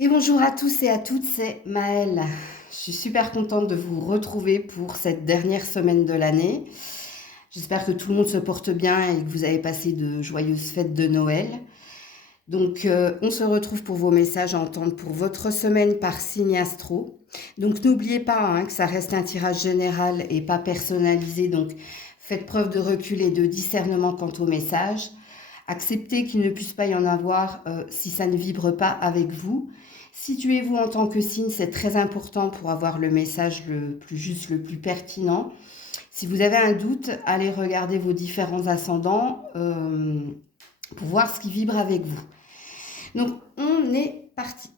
Et bonjour à tous et à toutes, c'est Maëlle. Je suis super contente de vous retrouver pour cette dernière semaine de l'année. J'espère que tout le monde se porte bien et que vous avez passé de joyeuses fêtes de Noël. Donc, on se retrouve pour vos messages à entendre pour votre semaine par signe astro. Donc, n'oubliez pas que ça reste un tirage général et pas personnalisé. Donc, faites preuve de recul et de discernement quant au message. Acceptez qu'il ne puisse pas y en avoir si ça ne vibre pas avec vous. Situez-vous en tant que signe, c'est très important pour avoir le message le plus juste, le plus pertinent. Si vous avez un doute, allez regarder vos différents ascendants pour voir ce qui vibre avec vous. Donc, on est parti.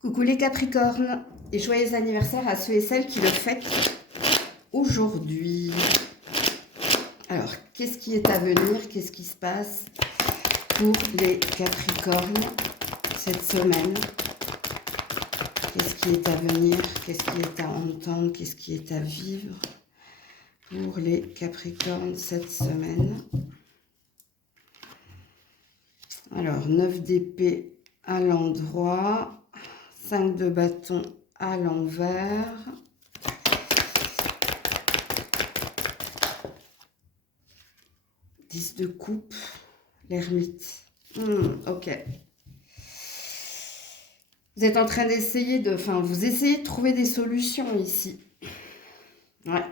Coucou les Capricornes et joyeux anniversaire à ceux et celles qui le fêtent aujourd'hui. Alors, qu'est-ce qui est à venir? Qu'est-ce qui se passe pour les Capricornes cette semaine? Qu'est-ce qui est à venir? Qu'est-ce qui est à entendre? Qu'est-ce qui est à vivre pour les Capricornes cette semaine? Alors, 9 d'épée à l'endroit, 5 de bâton à l'envers. Dix de coupe, l'ermite. Ok. Vous êtes en train d'essayer vous essayez de trouver des solutions ici. Ouais.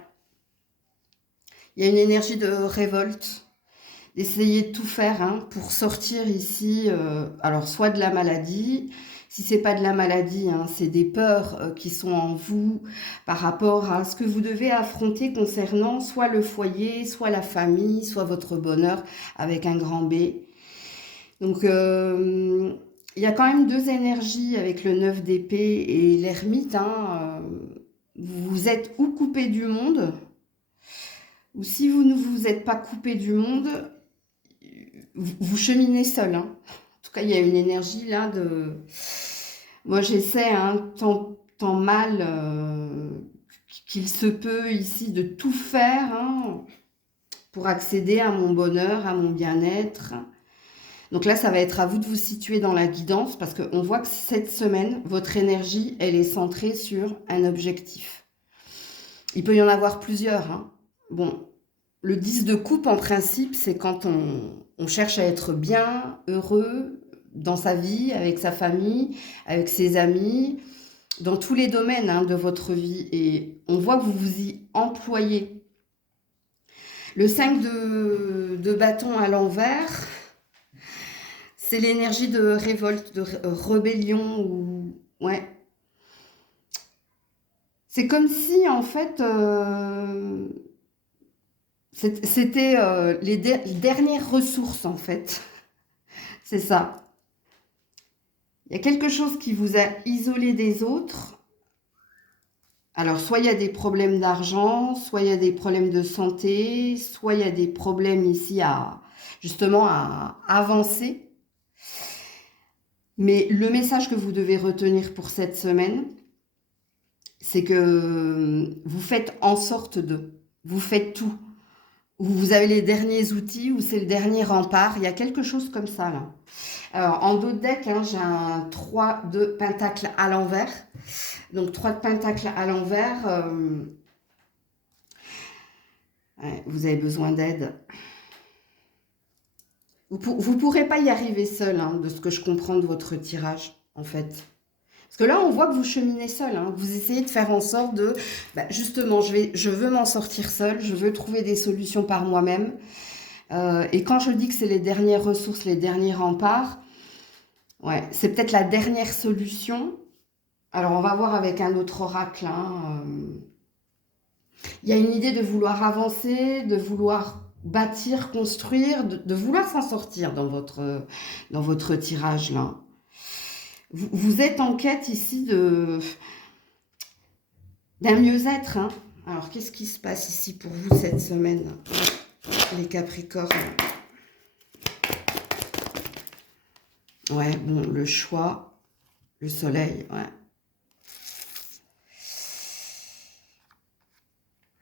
Il y a une énergie de révolte, d'essayer de tout faire pour sortir ici, alors soit de la maladie, si c'est pas de la maladie, c'est des peurs qui sont en vous par rapport à ce que vous devez affronter concernant soit le foyer, soit la famille, soit votre bonheur avec un grand B. Donc, il y a quand même deux énergies avec le 9 d'épée et l'ermite. Vous êtes ou coupé du monde, ou si vous ne vous êtes pas coupé du monde, vous cheminez seul. En tout cas, il y a une énergie là de... Moi, j'essaie, tant mal qu'il se peut ici, de tout faire pour accéder à mon bonheur, à mon bien-être. Donc là, ça va être à vous de vous situer dans la guidance parce qu'on voit que cette semaine, votre énergie, elle est centrée sur un objectif. Il peut y en avoir plusieurs. Bon, le 10 de coupe, en principe, c'est quand on cherche à être bien, heureux dans sa vie, avec sa famille, avec ses amis, dans tous les domaines de votre vie. Et on voit que vous vous y employez. Le 5 de bâton à l'envers, c'est l'énergie de révolte, de rébellion. Ouais. C'est comme si, en fait... C'était les dernières ressources, en fait. C'est ça. Il y a quelque chose qui vous a isolé des autres. Alors, soit il y a des problèmes d'argent, soit il y a des problèmes de santé, soit il y a des problèmes ici justement à avancer. Mais le message que vous devez retenir pour cette semaine, c'est que vous faites en sorte de. Vous faites tout. Vous avez les derniers outils, ou c'est le dernier rempart. Il y a quelque chose comme ça, là. Alors, en dos de deck, j'ai un 3 de pentacle à l'envers. Donc, 3 de pentacle à l'envers. Ouais, vous avez besoin d'aide. Vous pourrez pas y arriver seul, de ce que je comprends de votre tirage, en fait. Parce que là, on voit que vous cheminez seul. Vous essayez de faire en sorte de... justement, je veux m'en sortir seul. Je veux trouver des solutions par moi-même. Et quand je dis que c'est les dernières ressources, les derniers remparts, ouais, c'est peut-être la dernière solution. Alors, on va voir avec un autre oracle. Il y a une idée de vouloir avancer, de vouloir bâtir, construire, de vouloir s'en sortir dans votre tirage là. Vous êtes en quête ici d'un mieux-être. Alors, qu'est-ce qui se passe ici pour vous cette semaine, les Capricornes? Ouais, bon, le choix, le soleil, ouais.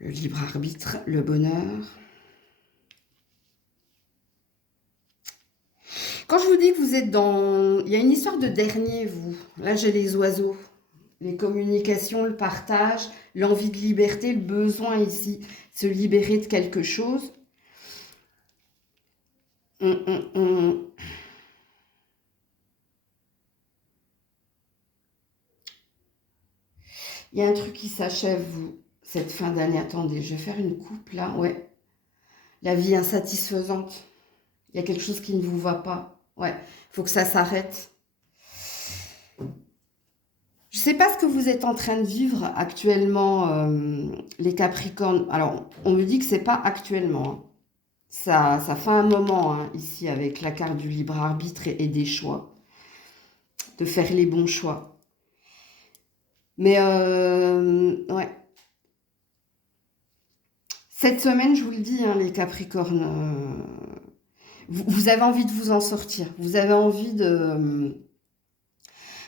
Le libre arbitre, le bonheur. Quand je vous dit que vous êtes dans... Il y a une histoire de dernier, vous. Là, j'ai les oiseaux. Les communications, le partage, l'envie de liberté, le besoin ici, se libérer de quelque chose. Hum. Il y a un truc qui s'achève, vous, cette fin d'année. Attendez, je vais faire une coupe là. Ouais. La vie insatisfaisante. Il y a quelque chose qui ne vous va pas. Ouais. Il faut que ça s'arrête. Je ne sais pas ce que vous êtes en train de vivre actuellement, les Capricornes. Alors, on me dit que c'est pas actuellement, hein. Ça fait un moment, hein, ici, avec la carte du libre arbitre et des choix, de faire les bons choix. Mais, ouais. Cette semaine, je vous le dis, hein, les Capricornes, vous avez envie de vous en sortir. Vous avez envie de...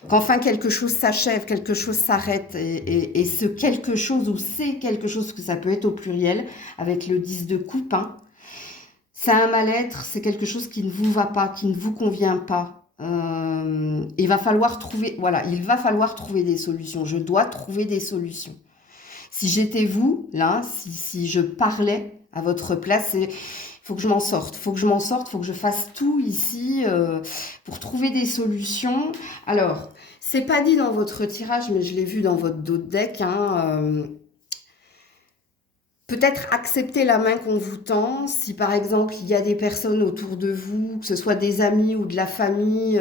qu'enfin quelque chose s'achève, quelque chose s'arrête. Et ce quelque chose, ou c'est quelque chose, parce que ça peut être au pluriel, avec le 10 de coupe, hein, c'est un mal-être, c'est quelque chose qui ne vous va pas, qui ne vous convient pas. Il va falloir trouver, voilà, il va falloir trouver des solutions. Je dois trouver des solutions. Si j'étais vous, là, si je parlais à votre place, il faut que je m'en sorte, faut que je m'en sorte, faut que je fasse tout ici pour trouver des solutions. Alors, c'est pas dit dans votre tirage, mais je l'ai vu dans votre dos de deck, hein, peut-être accepter la main qu'on vous tend. Si par exemple il y a des personnes autour de vous, que ce soit des amis ou de la famille,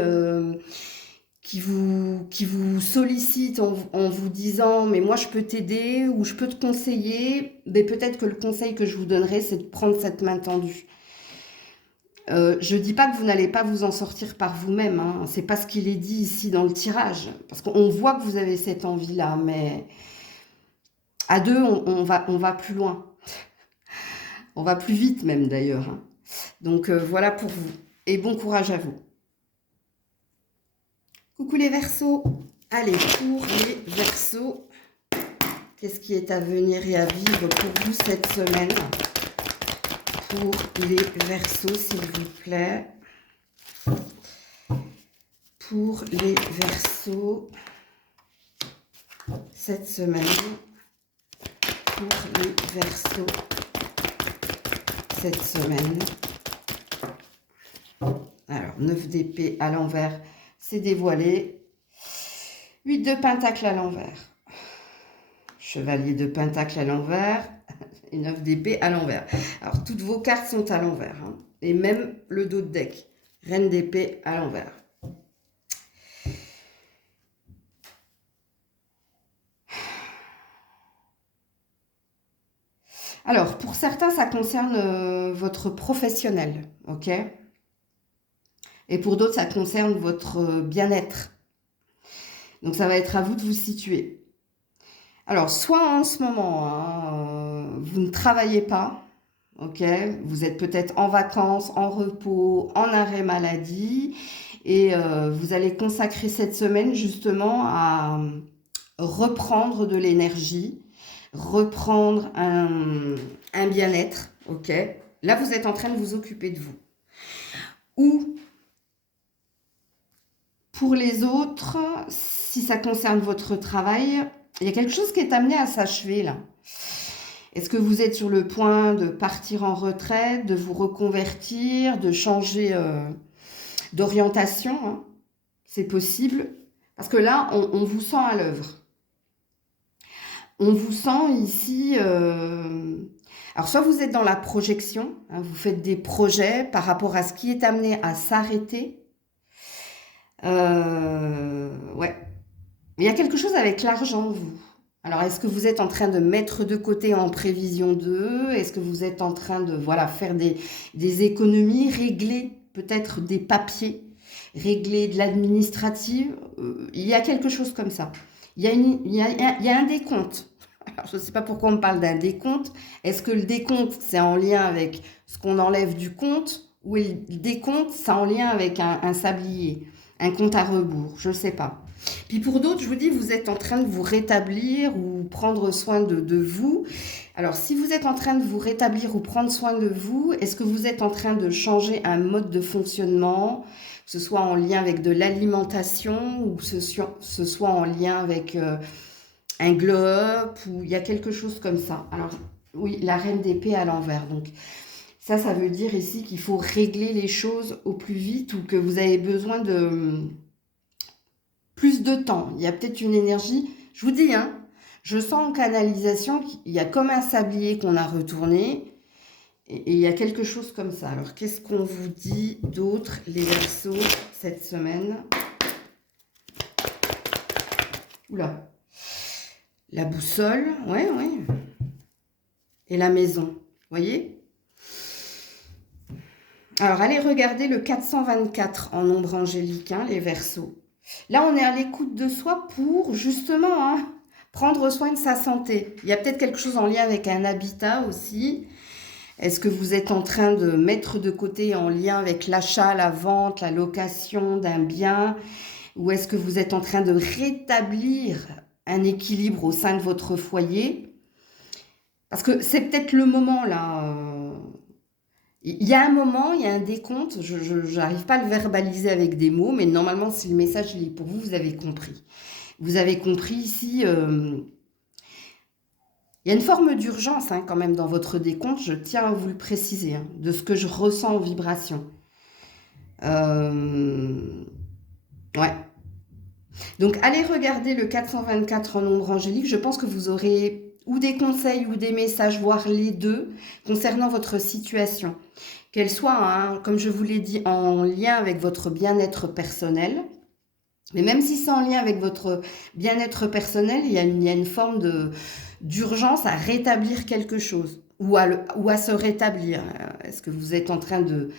qui vous sollicitent en vous disant mais moi je peux t'aider ou je peux te conseiller, mais peut-être que le conseil que je vous donnerai c'est de prendre cette main tendue. Je ne dis pas que vous n'allez pas vous en sortir par vous-même, hein. C'est pas ce qu'il est dit ici dans le tirage, parce qu'on voit que vous avez cette envie-là, mais à deux on va plus loin. On va plus vite même d'ailleurs, hein. Donc voilà pour vous. Et bon courage à vous. Coucou les Verseaux. Allez, pour les Verseaux, qu'est-ce qui est à venir et à vivre pour vous cette semaine? Pour les Verseaux, s'il vous plaît. Pour les Verseaux, cette semaine. Pour les Verseaux, cette semaine. Alors, 9 d'épée à l'envers, c'est dévoilé. 8 de pentacle à l'envers. Chevalier de pentacle à l'envers. Et 9 d'épée à l'envers. Alors, toutes vos cartes sont à l'envers, hein. Et même le dos de deck. Reine d'épée à l'envers. Alors, pour certains, ça concerne votre professionnel, ok? Et pour d'autres, ça concerne votre bien-être. Donc, ça va être à vous de vous situer. Alors, soit en ce moment, hein, vous ne travaillez pas, ok? Vous êtes peut-être en vacances, en repos, en arrêt maladie, et vous allez consacrer cette semaine justement à reprendre de l'énergie, reprendre un bien-être, ok? Là, vous êtes en train de vous occuper de vous. Ou pour les autres, si ça concerne votre travail, il y a quelque chose qui est amené à s'achever là. Est-ce que vous êtes sur le point de partir en retraite, de vous reconvertir, de changer d'orientation, hein? C'est possible. Parce que là, on vous sent à l'œuvre. On vous sent ici... Alors, soit vous êtes dans la projection, hein, vous faites des projets par rapport à ce qui est amené à s'arrêter. Ouais. Mais il y a quelque chose avec l'argent, vous. Alors, est-ce que vous êtes en train de mettre de côté en prévision d'eux? Est-ce que vous êtes en train de voilà, faire des économies, régler peut-être des papiers, régler de l'administratif? Il y a quelque chose comme ça. Il y a un décompte. Alors, je ne sais pas pourquoi on me parle d'un décompte. Est-ce que le décompte, c'est en lien avec ce qu'on enlève du compte ou le décompte, c'est en lien avec un sablier, un compte à rebours? Je ne sais pas. Puis pour d'autres, je vous dis, vous êtes en train de vous rétablir ou prendre soin de vous. Alors, si vous êtes en train de vous rétablir ou prendre soin de vous, est-ce que vous êtes en train de changer un mode de fonctionnement, ce soit en lien avec de l'alimentation ou ce soit en lien avec un glow-up ou il y a quelque chose comme ça. Alors, oui, la reine d'épée à l'envers. Donc, ça veut dire ici qu'il faut régler les choses au plus vite ou que vous avez besoin de plus de temps. Il y a peut-être une énergie, je vous dis, hein, je sens en canalisation qu'il y a comme un sablier qu'on a retourné et il y a quelque chose comme ça. Alors, qu'est-ce qu'on vous dit d'autre, les Verseaux, cette semaine? Oula. La boussole, ouais. Et la maison, voyez? Alors, allez regarder le 424 en nombre angélique, hein, les Verseaux. Là, on est à l'écoute de soi pour, justement, hein, prendre soin de sa santé. Il y a peut-être quelque chose en lien avec un habitat aussi. Est-ce que vous êtes en train de mettre de côté en lien avec l'achat, la vente, la location d'un bien? Ou est-ce que vous êtes en train de rétablir un équilibre au sein de votre foyer? Parce que c'est peut-être le moment, là. Il y a un moment, il y a un décompte. Je n'arrive pas à le verbaliser avec des mots, mais normalement, si le message est pour vous, vous avez compris. Vous avez compris ici... il y a une forme d'urgence hein, quand même dans votre décompte, je tiens à vous le préciser, hein, de ce que je ressens en vibration. Ouais. Donc, allez regarder le 424 en nombre angélique. Je pense que vous aurez ou des conseils ou des messages, voire les deux, concernant votre situation. Qu'elle soit, hein, comme je vous l'ai dit, en lien avec votre bien-être personnel. Mais même si c'est en lien avec votre bien-être personnel, il y a une forme d'urgence à rétablir quelque chose ou à se rétablir. Est-ce que vous êtes en train de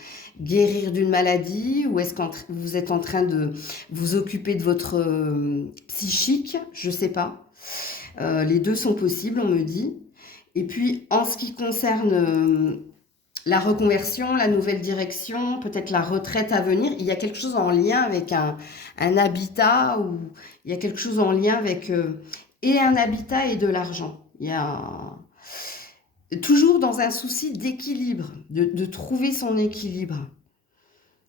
guérir d'une maladie ou est-ce que vous êtes en train de vous occuper de votre psychique? Je ne sais pas. Les deux sont possibles, on me dit. Et puis, en ce qui concerne la reconversion, la nouvelle direction, peut-être la retraite à venir, il y a quelque chose en lien avec un habitat ou il y a quelque chose en lien avec et un habitat et de l'argent. Il y a toujours dans un souci d'équilibre, de trouver son équilibre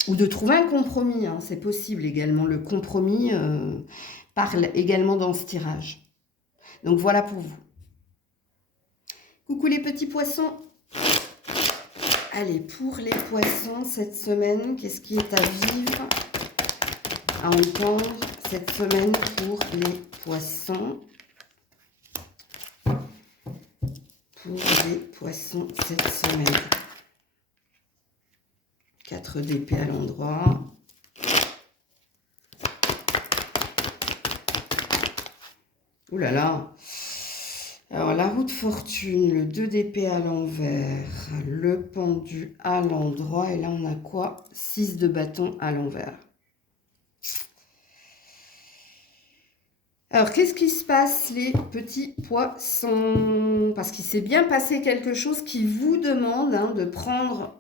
ou de trouver un compromis. Hein, c'est possible également. Le compromis parle également dans ce tirage. Donc voilà pour vous. Coucou les petits poissons. Allez, pour les poissons, cette semaine, qu'est-ce qui est à vivre, à entendre cette semaine pour les poissons? Pour les poissons, cette semaine. 4 d'épée à l'endroit. Ouh là là. Alors, la roue de fortune, le 2 d'épée à l'envers, le pendu à l'endroit. Et là, on a quoi? 6 de bâton à l'envers. Alors, qu'est-ce qui se passe, les petits poissons? Parce qu'il s'est bien passé quelque chose qui vous demande hein, de prendre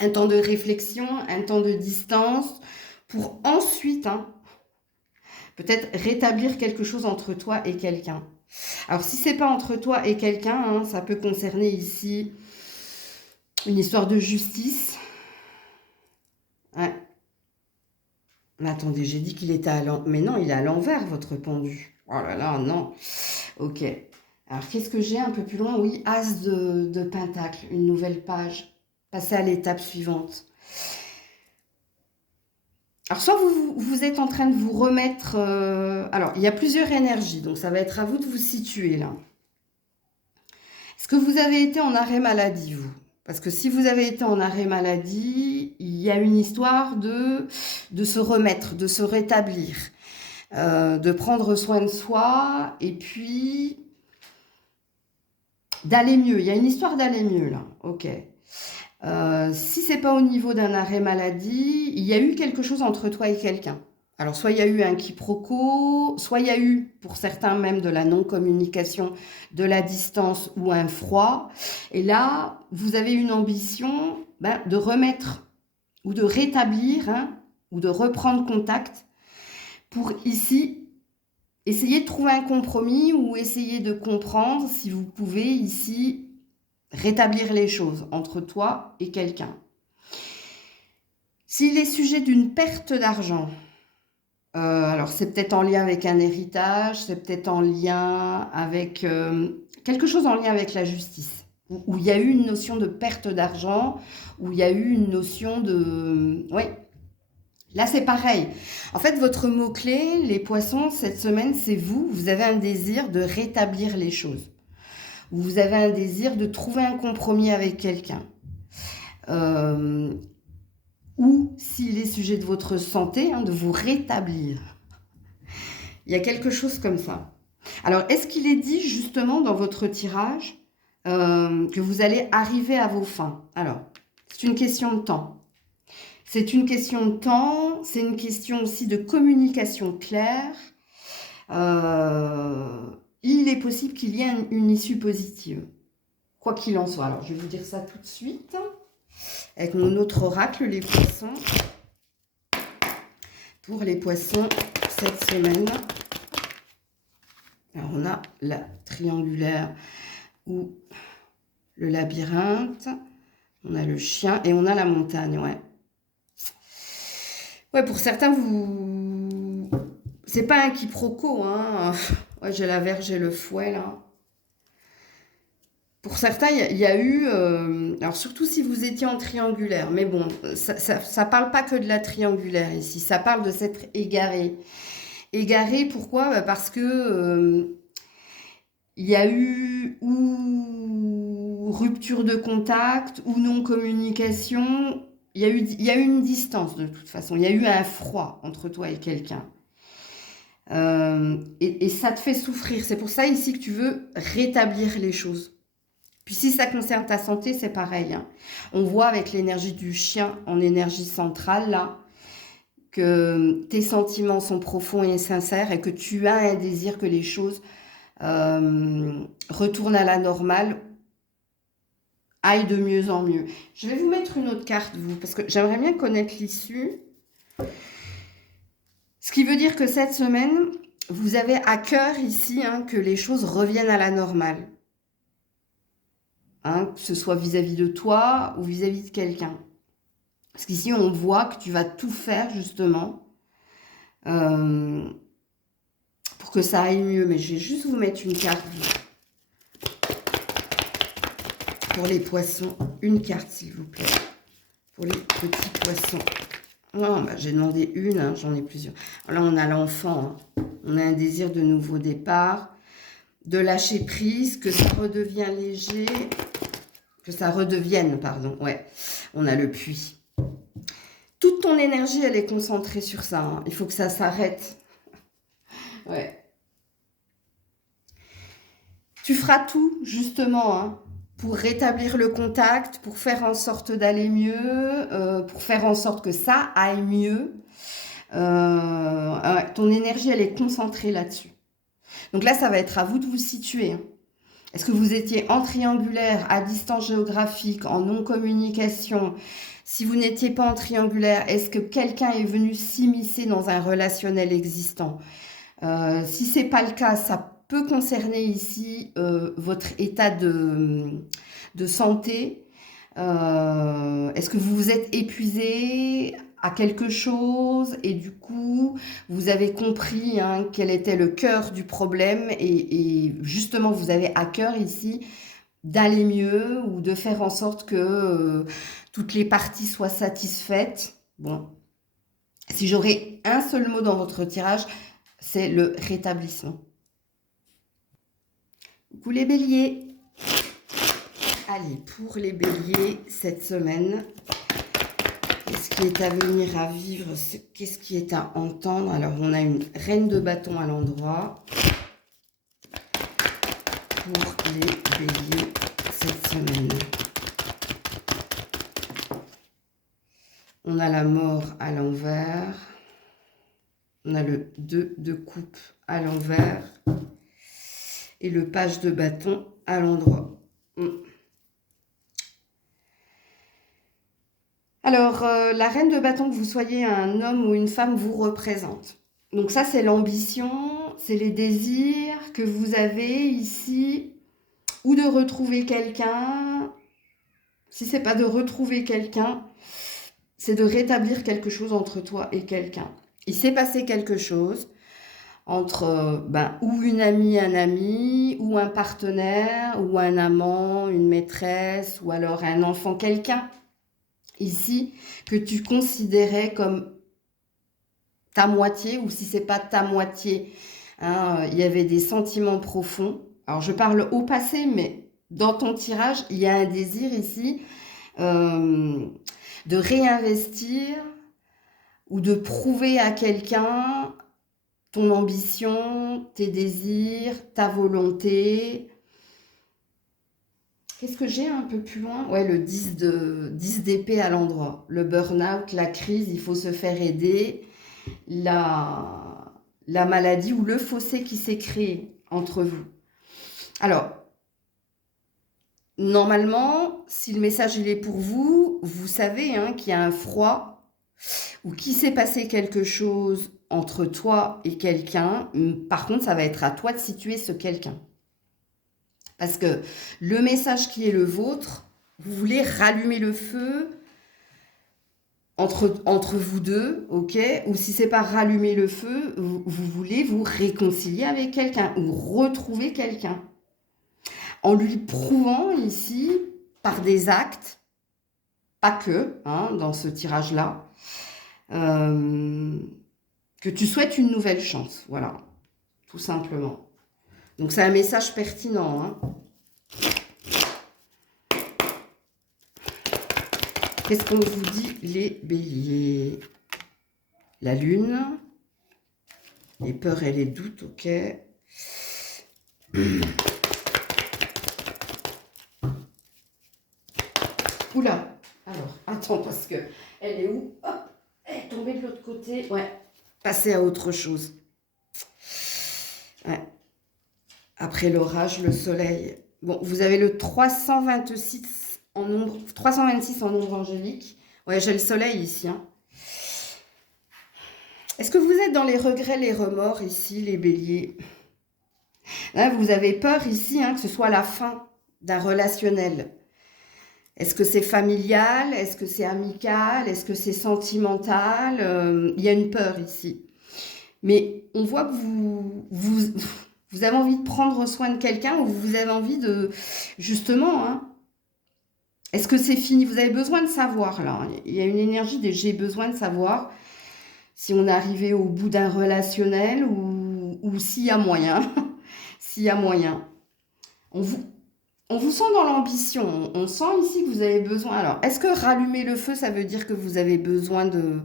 un temps de réflexion, un temps de distance, pour ensuite, hein, peut-être rétablir quelque chose entre toi et quelqu'un. Alors, si c'est pas entre toi et quelqu'un, hein, ça peut concerner ici une histoire de justice. Ouais. Mais attendez, j'ai dit qu'il était à l'envers. Mais non, il est à l'envers, votre pendu. Oh là là, non. Ok. Alors, qu'est-ce que j'ai un peu plus loin? Oui, As de Pentacle, une nouvelle page. Passer à l'étape suivante. Alors, soit vous êtes en train de vous remettre... alors, il y a plusieurs énergies, donc ça va être à vous de vous situer, là. Est-ce que vous avez été en arrêt maladie, vous? Parce que si vous avez été en arrêt maladie, il y a une histoire de se remettre, de se rétablir, de prendre soin de soi, et puis d'aller mieux. Il y a une histoire d'aller mieux, là. Ok. Si c'est pas au niveau d'un arrêt maladie, il y a eu quelque chose entre toi et quelqu'un. Alors, soit il y a eu un quiproquo, soit il y a eu, pour certains même, de la non-communication, de la distance ou un froid. Et là, vous avez une ambition de remettre ou de rétablir hein, ou de reprendre contact pour ici essayer de trouver un compromis ou essayer de comprendre si vous pouvez ici rétablir les choses entre toi et quelqu'un. S'il est sujet d'une perte d'argent, alors c'est peut-être en lien avec un héritage, c'est peut-être en lien avec quelque chose en lien avec la justice, où il y a eu une notion de perte d'argent, où il y a eu une notion de... Oui, là c'est pareil. En fait, votre mot-clé, les poissons, cette semaine, c'est vous. Vous avez un désir de rétablir les choses. Vous avez un désir de trouver un compromis avec quelqu'un. Ou s'il est sujet de votre santé, de vous rétablir. Il y a quelque chose comme ça. Alors, est-ce qu'il est dit justement dans votre tirage que vous allez arriver à vos fins? Alors, c'est une question de temps. C'est une question de temps, c'est une question aussi de communication claire. Il est possible qu'il y ait une issue positive, quoi qu'il en soit. Alors, je vais vous dire ça tout de suite, avec mon autre oracle, les poissons. Pour les poissons, cette semaine, alors on a la triangulaire ou le labyrinthe, on a le chien et on a la montagne, ouais. Ouais, pour certains, vous... C'est pas un quiproquo, hein. Ouais, j'ai la verge et le fouet, là. Pour certains, il y a eu... alors, surtout si vous étiez en triangulaire. Mais bon, ça parle pas que de la triangulaire, ici. Ça parle de s'être égaré. Égaré, pourquoi? Parce que... il y a eu ou rupture de contact, ou non-communication. Il y a eu une distance, de toute façon. Il y a eu un froid entre toi et quelqu'un. Et ça te fait souffrir. C'est pour ça ici que tu veux rétablir les choses. Puis si ça concerne ta santé, c'est pareil. On voit avec l'énergie du chien en énergie centrale, là, que tes sentiments sont profonds et sincères et que tu as un désir que les choses retournent à la normale, aillent de mieux en mieux. Je vais vous mettre une autre carte, vous, parce que j'aimerais bien connaître l'issue. Ce qui veut dire que cette semaine, vous avez à cœur ici que les choses reviennent à la normale. Que ce soit vis-à-vis de toi ou vis-à-vis de quelqu'un. Parce qu'ici, on voit que tu vas tout faire, justement, pour que ça aille mieux. Mais je vais juste vous mettre une carte pour les poissons. Une carte, s'il vous plaît, pour les petits poissons. Non, j'ai demandé une, j'en ai plusieurs. Là, on a l'enfant. On a un désir de nouveau départ, de lâcher prise, que ça redevient léger... Que ça redevienne, pardon. Ouais, on a le puits. Toute ton énergie, elle est concentrée sur ça. Il faut que ça s'arrête. Ouais. Tu feras tout, justement, pour rétablir le contact, pour faire en sorte d'aller mieux, pour faire en sorte que ça aille mieux. Ton énergie, elle est concentrée là-dessus. Donc là, ça va être à vous de vous situer. Est-ce que vous étiez en triangulaire, à distance géographique, en non-communication? Si vous n'étiez pas en triangulaire, est-ce que quelqu'un est venu s'immiscer dans un relationnel existant? Si ce n'est pas le cas, ça peut concerner ici votre état de santé. Est-ce que vous vous êtes épuisé à quelque chose et du coup vous avez compris quel était le cœur du problème et justement vous avez à cœur ici d'aller mieux ou de faire en sorte que toutes les parties soient satisfaites. Bon, si j'aurais un seul mot dans votre tirage, c'est le rétablissement. Coucou les béliers. Allez, pour les béliers cette semaine, qu'est-ce qui est à venir, à vivre? Qu'est-ce qui est à entendre? Alors, on a une reine de bâton à l'endroit. Pour les béliers cette semaine. On a la mort à l'envers. On a le 2 de coupe à l'envers. Et le page de bâton à l'endroit. Alors, la reine de bâton, que vous soyez un homme ou une femme, vous représente. Donc ça, c'est l'ambition, c'est les désirs que vous avez ici, ou de retrouver quelqu'un. Si c'est pas de retrouver quelqu'un, c'est de rétablir quelque chose entre toi et quelqu'un. Il s'est passé quelque chose entre ou une amie, un ami, ou un partenaire, ou un amant, une maîtresse, ou alors un enfant, quelqu'un ici que tu considérais comme ta moitié, ou si c'est pas ta moitié, hein, il y avait des sentiments profonds. Alors je parle au passé, mais dans ton tirage, il y a un désir ici de réinvestir ou de prouver à quelqu'un ton ambition, tes désirs, ta volonté. Qu'est-ce que j'ai un peu plus loin? Ouais, le 10 d'épée à l'endroit. Le burn-out, la crise, il faut se faire aider. La maladie ou le fossé qui s'est créé entre vous. Alors, normalement, si le message il est pour vous, vous savez hein, qu'il y a un froid ou qu'il s'est passé quelque chose entre toi et quelqu'un. Par contre, ça va être à toi de situer ce quelqu'un. Parce que le message qui est le vôtre, vous voulez rallumer le feu entre vous deux, ok? Ou si c'est pas rallumer le feu, vous voulez vous réconcilier avec quelqu'un ou retrouver quelqu'un. En lui prouvant ici, par des actes, pas que, hein, dans ce tirage-là, que tu souhaites une nouvelle chance, voilà, tout simplement. Donc c'est un message pertinent, hein. Qu'est-ce qu'on vous dit, les béliers? La lune, les peurs et les doutes, ok. Oula, alors, attends, parce que elle est où? Hop, elle est tombée de l'autre côté. Ouais, passer à autre chose. Ouais. Après l'orage, le soleil. Bon, vous avez le 326 en nombre angélique. Ouais, j'ai le soleil ici, hein. Est-ce que vous êtes dans les regrets, les remords ici, les béliers? Là, vous avez peur ici hein, que ce soit la fin d'un relationnel. Est-ce que c'est familial? Est-ce que c'est amical? Est-ce que c'est sentimental? Il y a une peur ici. Mais on voit que vous avez envie de prendre soin de quelqu'un ou vous avez envie de... Justement, hein, est-ce que c'est fini? Vous avez besoin de savoir, là. Il y a une énergie de j'ai besoin de savoir si on est arrivé au bout d'un relationnel ou s'il y a moyen. S'il y a moyen. On vous sent dans l'ambition. On sent ici que vous avez besoin. Alors, est-ce que rallumer le feu, ça veut dire que vous avez besoin de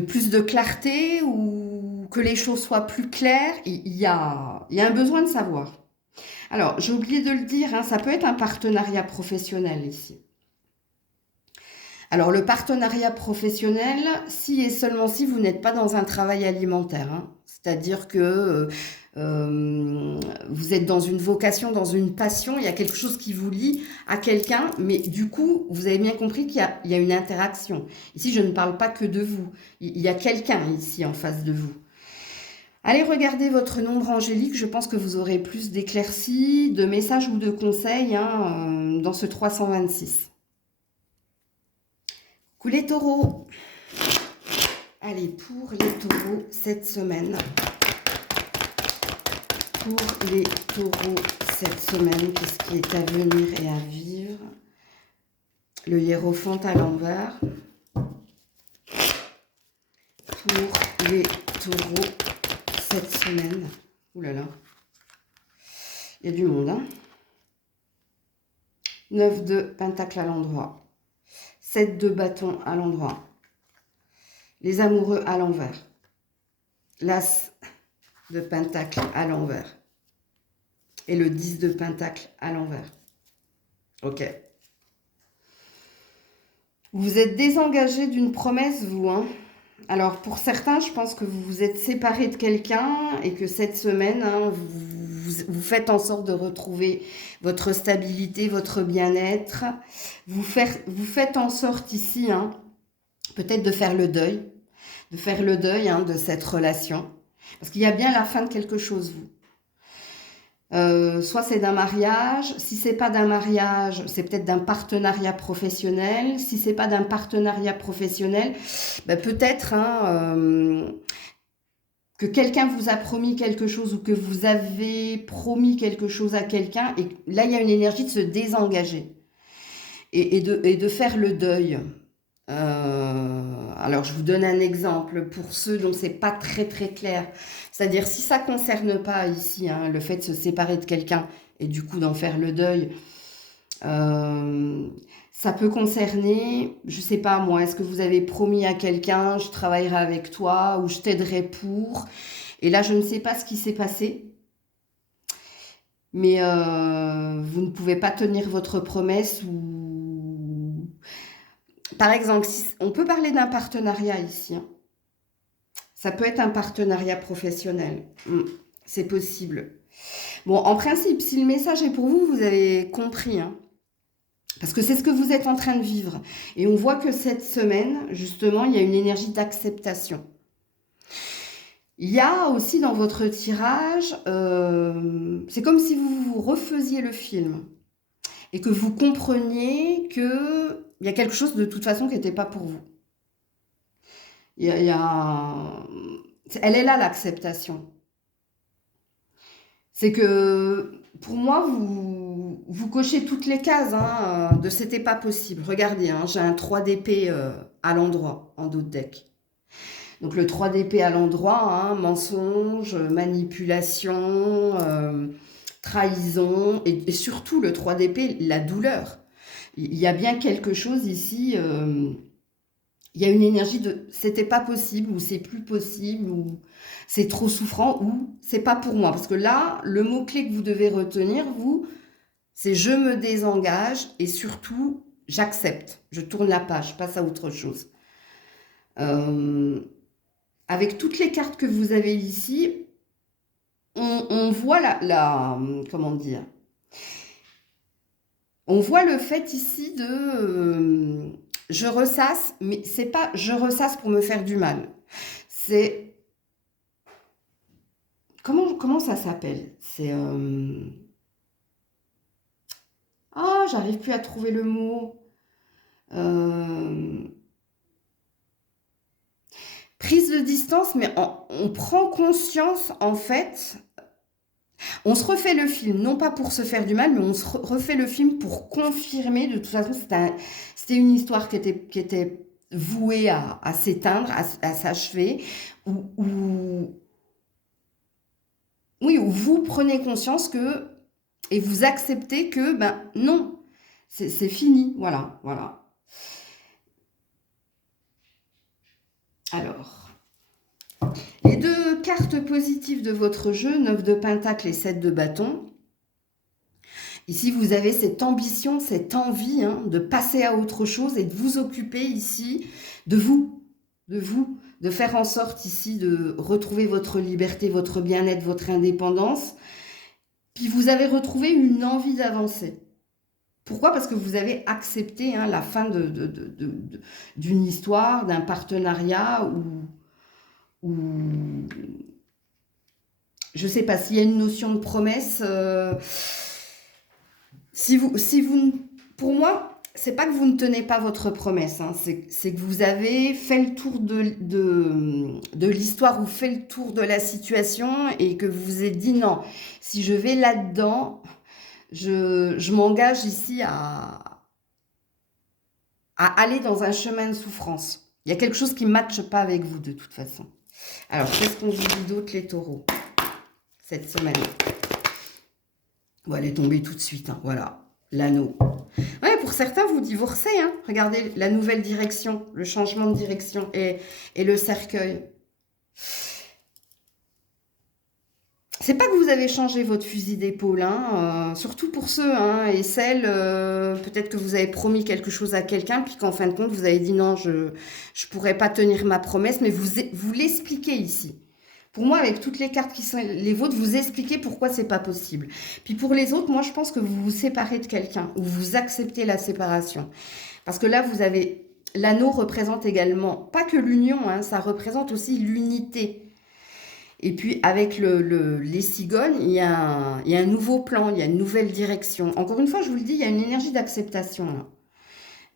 plus de clarté ou que les choses soient plus claires? Il y a un besoin de savoir. Alors, j'ai oublié de le dire, hein, ça peut être un partenariat professionnel ici. Alors, le partenariat professionnel, si et seulement si vous n'êtes pas dans un travail alimentaire, hein, c'est-à-dire que vous êtes dans une vocation, dans une passion, il y a quelque chose qui vous lie à quelqu'un, mais du coup, vous avez bien compris qu'il y a une interaction. Ici, je ne parle pas que de vous, il y a quelqu'un ici en face de vous. Allez regarder votre nombre angélique, je pense que vous aurez plus d'éclaircies, de messages ou de conseils hein, dans ce 326. Coucou les taureaux. Allez, pour les taureaux cette semaine. Pour les taureaux cette semaine, qu'est-ce qui est à venir et à vivre? Le hiérophant à l'envers. Pour les taureaux cette semaine. Ouh là là. Il y a du monde, hein. 9 de pentacle à l'endroit. 7 de bâton à l'endroit. Les amoureux à l'envers. L'as de pentacle à l'envers. Et le 10 de pentacle à l'envers. Ok. Vous êtes désengagé d'une promesse, vous, hein. Alors, pour certains, je pense que vous vous êtes séparé de quelqu'un et que cette semaine, hein, vous faites en sorte de retrouver votre stabilité, votre bien-être. Vous faites en sorte ici, hein, peut-être de faire le deuil. De faire le deuil hein, de cette relation. Parce qu'il y a bien la fin de quelque chose, vous. Soit c'est d'un mariage, si c'est pas d'un mariage, c'est peut-être d'un partenariat professionnel. Si c'est pas d'un partenariat professionnel, ben peut-être hein, que quelqu'un vous a promis quelque chose ou que vous avez promis quelque chose à quelqu'un et là il y a une énergie de se désengager et de faire le deuil. Alors je vous donne un exemple pour ceux dont c'est pas très très clair. C'est-à-dire si ça concerne pas ici hein, le fait de se séparer de quelqu'un et du coup d'en faire le deuil, euh, ça peut concerner, je sais pas moi, est-ce que vous avez promis à quelqu'un, je travaillerai avec toi ou je t'aiderai pour. Et là je ne sais pas ce qui s'est passé, mais vous ne pouvez pas tenir votre promesse ou par exemple, on peut parler d'un partenariat ici, hein. Ça peut être un partenariat professionnel. C'est possible. Bon, en principe, si le message est pour vous, vous avez compris, hein. Parce que c'est ce que vous êtes en train de vivre. Et on voit que cette semaine, justement, il y a une énergie d'acceptation. Il y a aussi dans votre tirage, c'est comme si vous refaisiez le film et que vous compreniez qu'il y a quelque chose de toute façon qui n'était pas pour vous. Il y a... Elle est là, l'acceptation. C'est que, pour moi, vous cochez toutes les cases hein, de c'était pas possible. Regardez, hein, j'ai un 3 d'épée à l'endroit, en dos de deck. Donc le 3 d'épée à l'endroit, hein, mensonge, manipulation, trahison, et surtout le 3 d'épée, la douleur. Il y a bien quelque chose ici... il y a une énergie de c'était pas possible ou c'est plus possible ou c'est trop souffrant ou c'est pas pour moi. Parce que là, le mot-clé que vous devez retenir, vous, c'est je me désengage et surtout j'accepte. Je tourne la page, je passe à autre chose. Euh, avec toutes les cartes que vous avez ici, on voit comment dire, on voit le fait ici de je ressasse, mais c'est pas je ressasse pour me faire du mal. C'est comment ça s'appelle? C'est ah, j'arrive plus à trouver le mot. Euh, Prise de distance, mais on prend conscience en fait. On se refait le film, non pas pour se faire du mal, mais on se refait le film pour confirmer. De toute façon, c'était une histoire qui était vouée à s'éteindre, à s'achever, oui, où vous prenez conscience que, et vous acceptez que, ben non, c'est fini, voilà, voilà. Alors, les deux cartes positives de votre jeu, 9 de Pentacle et 7 de bâton. Ici, vous avez cette ambition, cette envie hein, de passer à autre chose et de vous occuper ici de vous, de faire en sorte ici de retrouver votre liberté, votre bien-être, votre indépendance. Puis vous avez retrouvé une envie d'avancer. Pourquoi? Parce que vous avez accepté hein, la fin d'une histoire, d'un partenariat ou je ne sais pas s'il y a une notion de promesse. Pour moi, c'est pas que vous ne tenez pas votre promesse, hein, c'est que vous avez fait le tour de l'histoire ou fait le tour de la situation et que vous vous êtes dit non, si je vais là-dedans, je m'engage ici à aller dans un chemin de souffrance. Il y a quelque chose qui ne matche pas avec vous de toute façon. Alors, qu'est-ce qu'on vous dit d'autre les taureaux cette semaine? Bon, elle est tombée tout de suite, hein, voilà, l'anneau. Ouais, pour certains, vous divorcez, hein. Regardez la nouvelle direction, le changement de direction et le cercueil. C'est pas que vous avez changé votre fusil d'épaule, hein, surtout pour ceux hein, et celles, peut-être que vous avez promis quelque chose à quelqu'un, puis qu'en fin de compte, vous avez dit non, je ne pourrais pas tenir ma promesse, mais vous l'expliquez ici. Pour moi, avec toutes les cartes qui sont les vôtres, vous expliquez pourquoi c'est pas possible. Puis pour les autres, moi, je pense que vous vous séparez de quelqu'un, ou vous acceptez la séparation. Parce que là, vous avez... L'anneau représente également, pas que l'union, hein, ça représente aussi l'unité. Et puis avec les cigognes, il y a un nouveau plan, il y a une nouvelle direction. Encore une fois, je vous le dis, il y a une énergie d'acceptation là.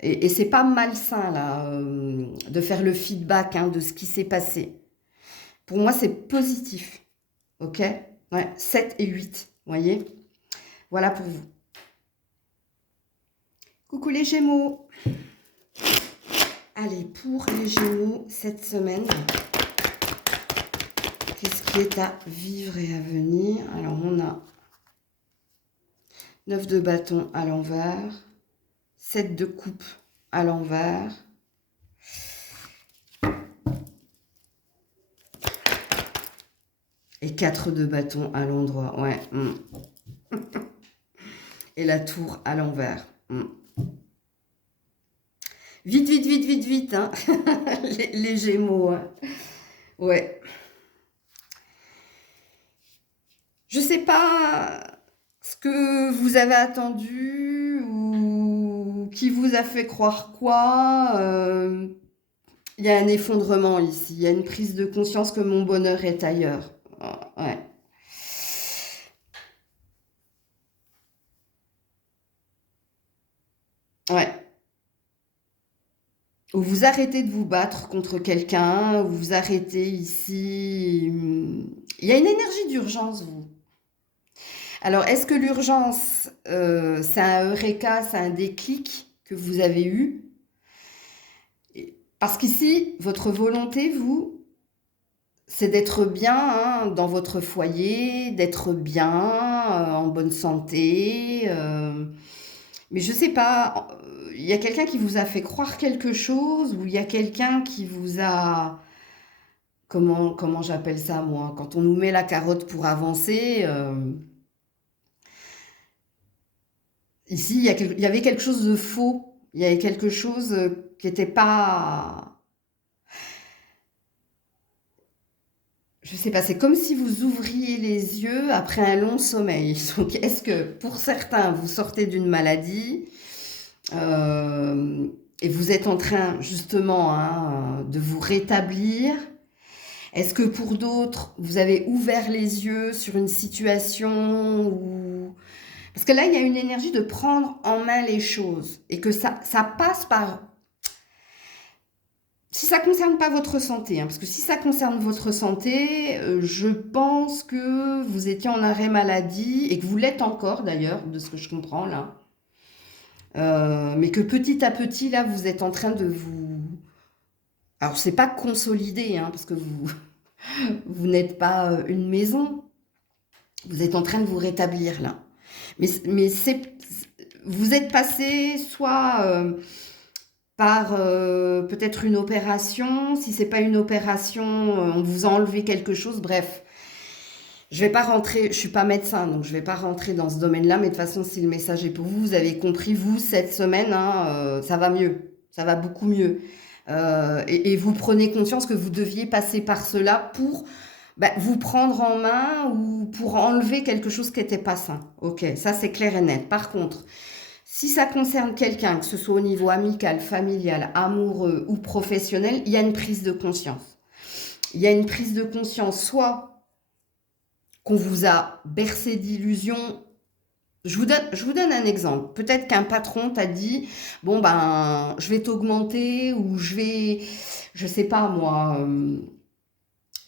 Et c'est pas malsain là de faire le feedback hein, de ce qui s'est passé. Pour moi, c'est positif. Ok? Ouais, 7 et 8, vous voyez? Voilà pour vous. Coucou les Gémeaux. Allez, pour les Gémeaux, cette semaine, qu'est-ce qui est à vivre et à venir? Alors, on a 9 de bâton à l'envers, 7 de coupe à l'envers, et 4 de bâton à l'endroit. Ouais. Et la tour à l'envers. Vite, vite, vite, vite, vite, hein. les Gémeaux. Hein. Ouais. Je sais pas ce que vous avez attendu ou qui vous a fait croire quoi. Il y a un effondrement ici. Il y a une prise de conscience que mon bonheur est ailleurs. Ouais. Ouais. Ou vous arrêtez de vous battre contre quelqu'un, ou vous arrêtez ici. Il y a une énergie d'urgence, vous. Alors, est-ce que l'urgence, c'est un eureka, c'est un déclic que vous avez eu? Parce qu'ici, votre volonté, vous, c'est d'être bien hein, dans votre foyer, d'être bien, en bonne santé. Mais je sais pas, il y a quelqu'un qui vous a fait croire quelque chose, ou il y a quelqu'un qui vous a... Comment j'appelle ça, moi? Quand on nous met la carotte pour avancer, ici, il y avait quelque chose de faux. Il y avait quelque chose qui n'était pas... Je sais pas, c'est comme si vous ouvriez les yeux après un long sommeil. Donc, est-ce que pour certains, vous sortez d'une maladie et vous êtes en train justement hein, de vous rétablir? Est-ce que pour d'autres, vous avez ouvert les yeux sur une situation où... Parce que là, il y a une énergie de prendre en main les choses et que ça passe par... Si ça ne concerne pas votre santé, hein, parce que si ça concerne votre santé, je pense que vous étiez en arrêt maladie et que vous l'êtes encore d'ailleurs, de ce que je comprends là. Mais que petit à petit, là, vous êtes en train de vous... Alors, c'est pas consolider, hein, parce que vous, vous n'êtes pas une maison. Vous êtes en train de vous rétablir là. Mais vous êtes passé soit par peut-être une opération. Si c'est pas une opération, on vous a enlevé quelque chose. Bref, je vais pas rentrer. Je suis pas médecin, donc je vais pas rentrer dans ce domaine-là. Mais de toute façon, si le message est pour vous, vous avez compris. Vous, cette semaine, hein, ça va mieux. Ça va beaucoup mieux. Et vous prenez conscience que vous deviez passer par cela pour vous prendre en main ou pour enlever quelque chose qui n'était pas sain. Ok, ça c'est clair et net. Par contre, si ça concerne quelqu'un, que ce soit au niveau amical, familial, amoureux ou professionnel, il y a une prise de conscience. Il y a une prise de conscience, soit qu'on vous a bercé d'illusions. Je vous donne un exemple. Peut-être qu'un patron t'a dit, bon je vais t'augmenter ou je sais pas moi,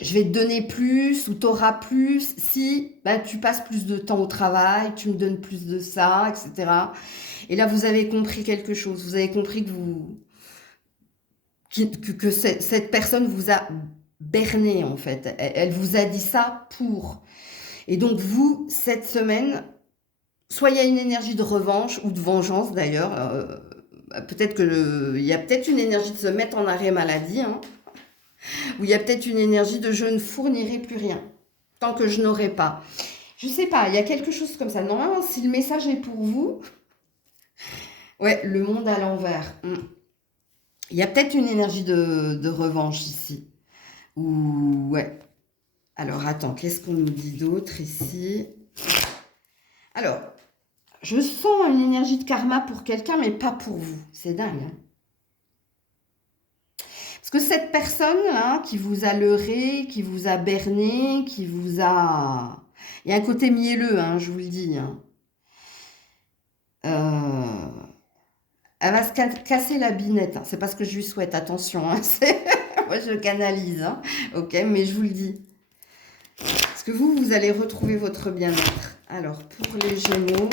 je vais te donner plus ou t'auras plus si tu passes plus de temps au travail, tu me donnes plus de ça, etc. Et là, vous avez compris quelque chose. Vous avez compris que cette personne vous a berné, en fait. Elle vous a dit ça pour. Et donc, vous, cette semaine, soit il y a une énergie de revanche ou de vengeance, d'ailleurs. Peut-être il y a peut-être une énergie de se mettre en arrêt maladie, hein, ou il y a peut-être une énergie de je ne fournirai plus rien tant que je n'aurai pas. Je sais pas, il y a quelque chose comme ça. Normalement, si le message est pour vous, ouais, le monde à l'envers. Il y a peut-être une énergie de revanche ici. Ou ouais. Alors attends, qu'est-ce qu'on nous dit d'autre ici? Alors, je sens une énergie de karma pour quelqu'un, mais pas pour vous. C'est dingue. Hein, Parce que cette personne là, qui vous a leurré, qui vous a berné, qui vous a... Il y a un côté mielleux, hein, je vous le dis. Hein. Elle va se casser la binette. Hein. C'est pas ce que je lui souhaite, attention. Hein. Moi, je canalise. Hein. Ok, mais je vous le dis. Parce que vous, vous allez retrouver votre bien-être. Alors, pour les Gémeaux...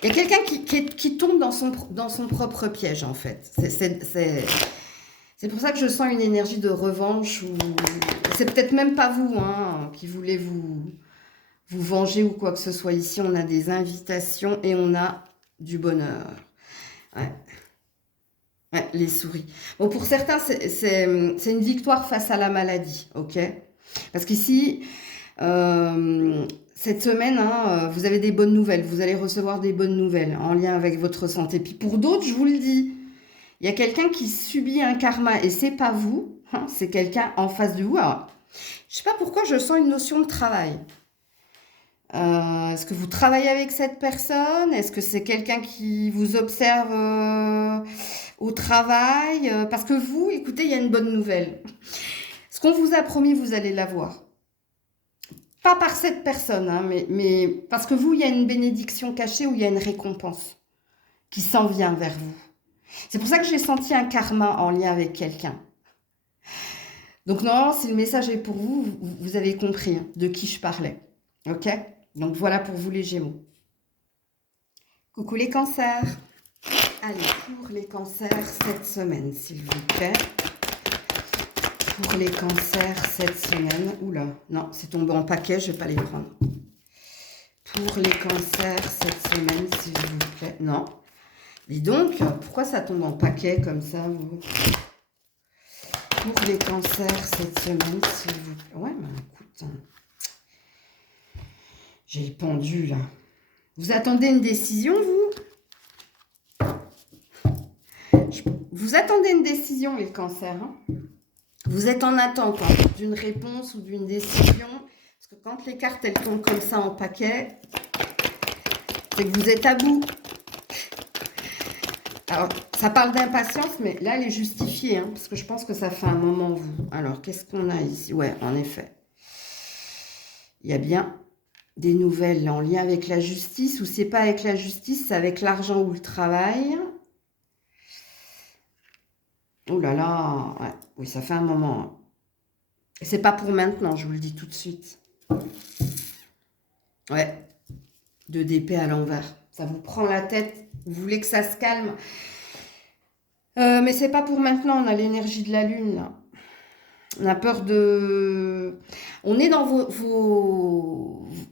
Il y a quelqu'un qui tombe dans son propre piège, en fait. C'est pour ça que je sens une énergie de revanche. Ou... C'est peut-être même pas vous hein, qui voulez vous venger ou quoi que ce soit. Ici, on a des invitations et on a du bonheur. Ouais. Ouais, les souris. Bon, pour certains, c'est une victoire face à la maladie, ok? Parce qu'ici, cette semaine, hein, vous avez des bonnes nouvelles. Vous allez recevoir des bonnes nouvelles en lien avec votre santé. Puis pour d'autres, je vous le dis, il y a quelqu'un qui subit un karma et c'est pas vous, hein, c'est quelqu'un en face de vous. Alors, je sais pas pourquoi je sens une notion de travail. Est-ce que vous travaillez avec cette personne? Est-ce que c'est quelqu'un qui vous observe au travail? Parce que vous, écoutez, il y a une bonne nouvelle. Ce qu'on vous a promis, vous allez l'avoir. Pas par cette personne, hein, mais parce que vous, il y a une bénédiction cachée ou il y a une récompense qui s'en vient vers vous. C'est pour ça que j'ai senti un karma en lien avec quelqu'un. Donc non, si le message est pour vous, vous avez compris hein, de qui je parlais. Ok? Donc voilà pour vous les Gémeaux. Coucou les cancers. Allez, pour les cancers cette semaine, s'il vous plaît. Pour les cancers cette semaine. Oula, non, c'est tombé en paquet, je ne vais pas les prendre. Pour les cancers cette semaine, s'il vous plaît. Non. Dis donc, pourquoi ça tombe en paquet comme ça, vous? Pour les cancers cette semaine, s'il vous plaît. Ouais, mais écoute, j'ai le pendu là. Vous attendez une décision, vous? Vous attendez une décision, les cancers. Hein, vous êtes en attente hein, d'une réponse ou d'une décision. Parce que quand les cartes, elles tombent comme ça en paquet, c'est que vous êtes à bout. Alors, ça parle d'impatience, mais là, elle est justifiée. Hein, parce que je pense que ça fait un moment, vous. Alors, qu'est-ce qu'on a ici? Ouais, en effet. Il y a bien des nouvelles en lien avec la justice. Ou c'est pas avec la justice, c'est avec l'argent ou le travail. Oh là là, ouais. Oui, ça fait un moment. Et c'est pas pour maintenant, je vous le dis tout de suite. Ouais, 2 d'épée à l'envers. Ça vous prend la tête, vous voulez que ça se calme. Mais c'est pas pour maintenant, on a l'énergie de la lune, là. On a peur de... On est dans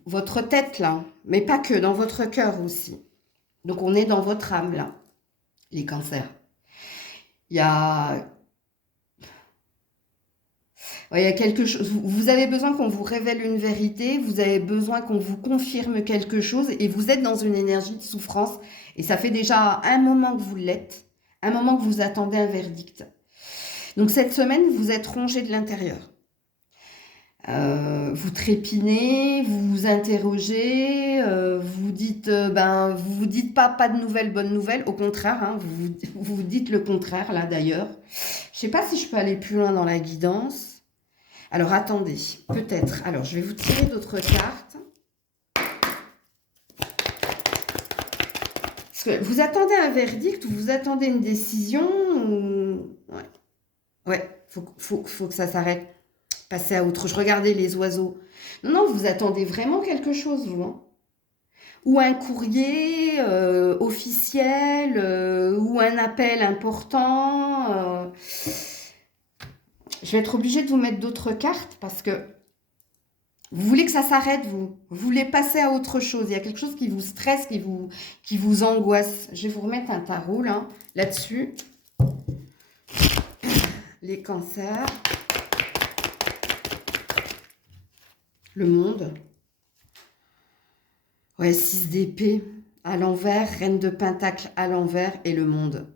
votre tête, là. Mais pas que, dans votre cœur aussi. Donc on est dans votre âme, là. Les cancers. Il y a... Il y a quelque chose, vous avez besoin qu'on vous révèle une vérité, vous avez besoin qu'on vous confirme quelque chose et vous êtes dans une énergie de souffrance et ça fait déjà un moment que vous l'êtes, un moment que vous attendez un verdict. Donc cette semaine, vous êtes rongé de l'intérieur. Vous trépinez, vous vous interrogez, vous dites, vous vous dites pas de nouvelles, bonnes nouvelles, au contraire, hein, vous dites le contraire là d'ailleurs. Je sais pas si je peux aller plus loin dans la guidance. Alors, attendez, peut-être. Alors, je vais vous tirer d'autres cartes. Parce que vous attendez un verdict ou vous attendez une décision ou... Ouais, faut que ça s'arrête. Passez à autre chose. Regardez les oiseaux. Non, vous attendez vraiment quelque chose, vous. Hein. Ou un courrier officiel, ou un appel important. Je vais être obligée de vous mettre d'autres cartes parce que vous voulez que ça s'arrête, vous. Vous voulez passer à autre chose. Il y a quelque chose qui vous stresse, qui vous angoisse. Je vais vous remettre un tarot là-dessus. Les cancers. Le monde. Ouais, 6 d'épée à l'envers, reine de pentacle à l'envers et le monde.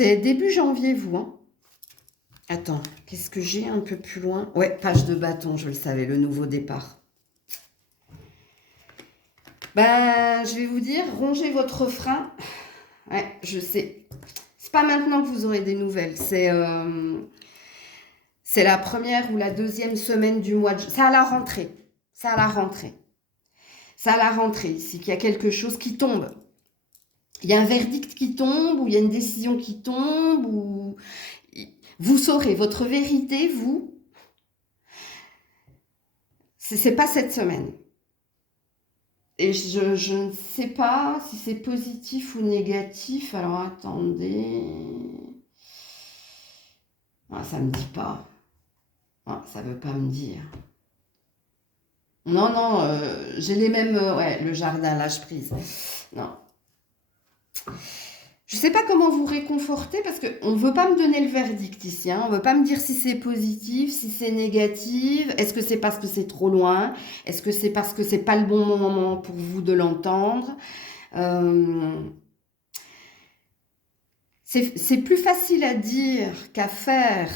C'est début janvier, vous. Hein. Attends, qu'est-ce que j'ai un peu plus loin? Ouais, page de bâton, je le savais, le nouveau départ. Ben, je vais vous dire, rongez votre frein. Ouais, je sais. C'est pas maintenant que vous aurez des nouvelles. C'est la première ou la deuxième semaine du mois de... C'est à la rentrée. C'est à la rentrée. C'est à la rentrée ici qu'il y a quelque chose qui tombe. Il y a un verdict qui tombe, ou il y a une décision qui tombe, ou... Vous saurez, votre vérité, vous, c'est pas cette semaine. Et je ne sais pas si c'est positif ou négatif. Alors attendez. Ah, ça me dit pas. Ah, ça veut pas me dire. Non, non, j'ai les mêmes. Ouais, le jardin, lâche prise. Non. Je sais pas comment vous réconforter parce qu'on ne veut pas me donner le verdict ici. Hein. On ne veut pas me dire si c'est positif, si c'est négatif. Est-ce que c'est parce que c'est trop loin? Est-ce que c'est parce que c'est pas le bon moment pour vous de l'entendre? C'est plus facile à dire qu'à faire.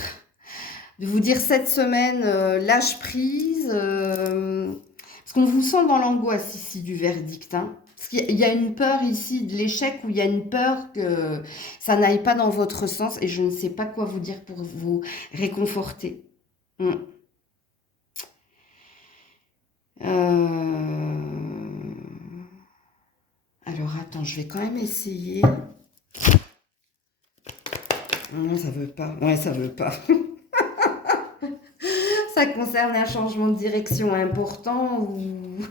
De vous dire cette semaine, lâche prise. Parce qu'on vous sent dans l'angoisse ici du verdict. Hein. Parce qu'il y a une peur ici de l'échec, où il y a une peur que ça n'aille pas dans votre sens. Et je ne sais pas quoi vous dire pour vous réconforter. Hmm. Alors attends, je vais quand même essayer. Non, ça veut pas. Ouais, ça veut pas. Ça concerne un changement de direction important ou...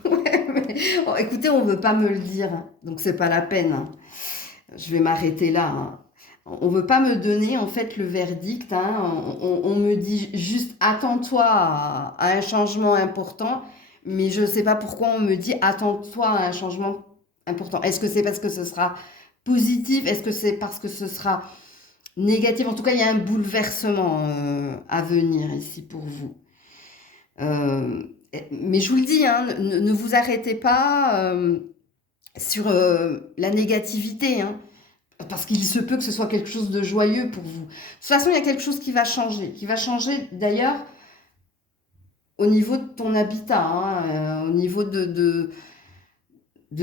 Ouais, mais... oh, écoutez, on ne veut pas me le dire, hein, donc c'est pas la peine. Hein. Je vais m'arrêter là. Hein. On ne veut pas me donner en fait le verdict. Hein. On me dit juste attends-toi à un changement important, mais je ne sais pas pourquoi on me dit attends-toi à un changement important. Est-ce que c'est parce que ce sera positif? Est-ce que c'est parce que ce sera négatif? En tout cas, il y a un bouleversement à venir ici pour vous. Mais je vous le dis, hein, ne vous arrêtez pas sur la négativité, hein, parce qu'il se peut que ce soit quelque chose de joyeux pour vous. De toute façon, il y a quelque chose qui va changer d'ailleurs au niveau de ton habitat, hein, au niveau de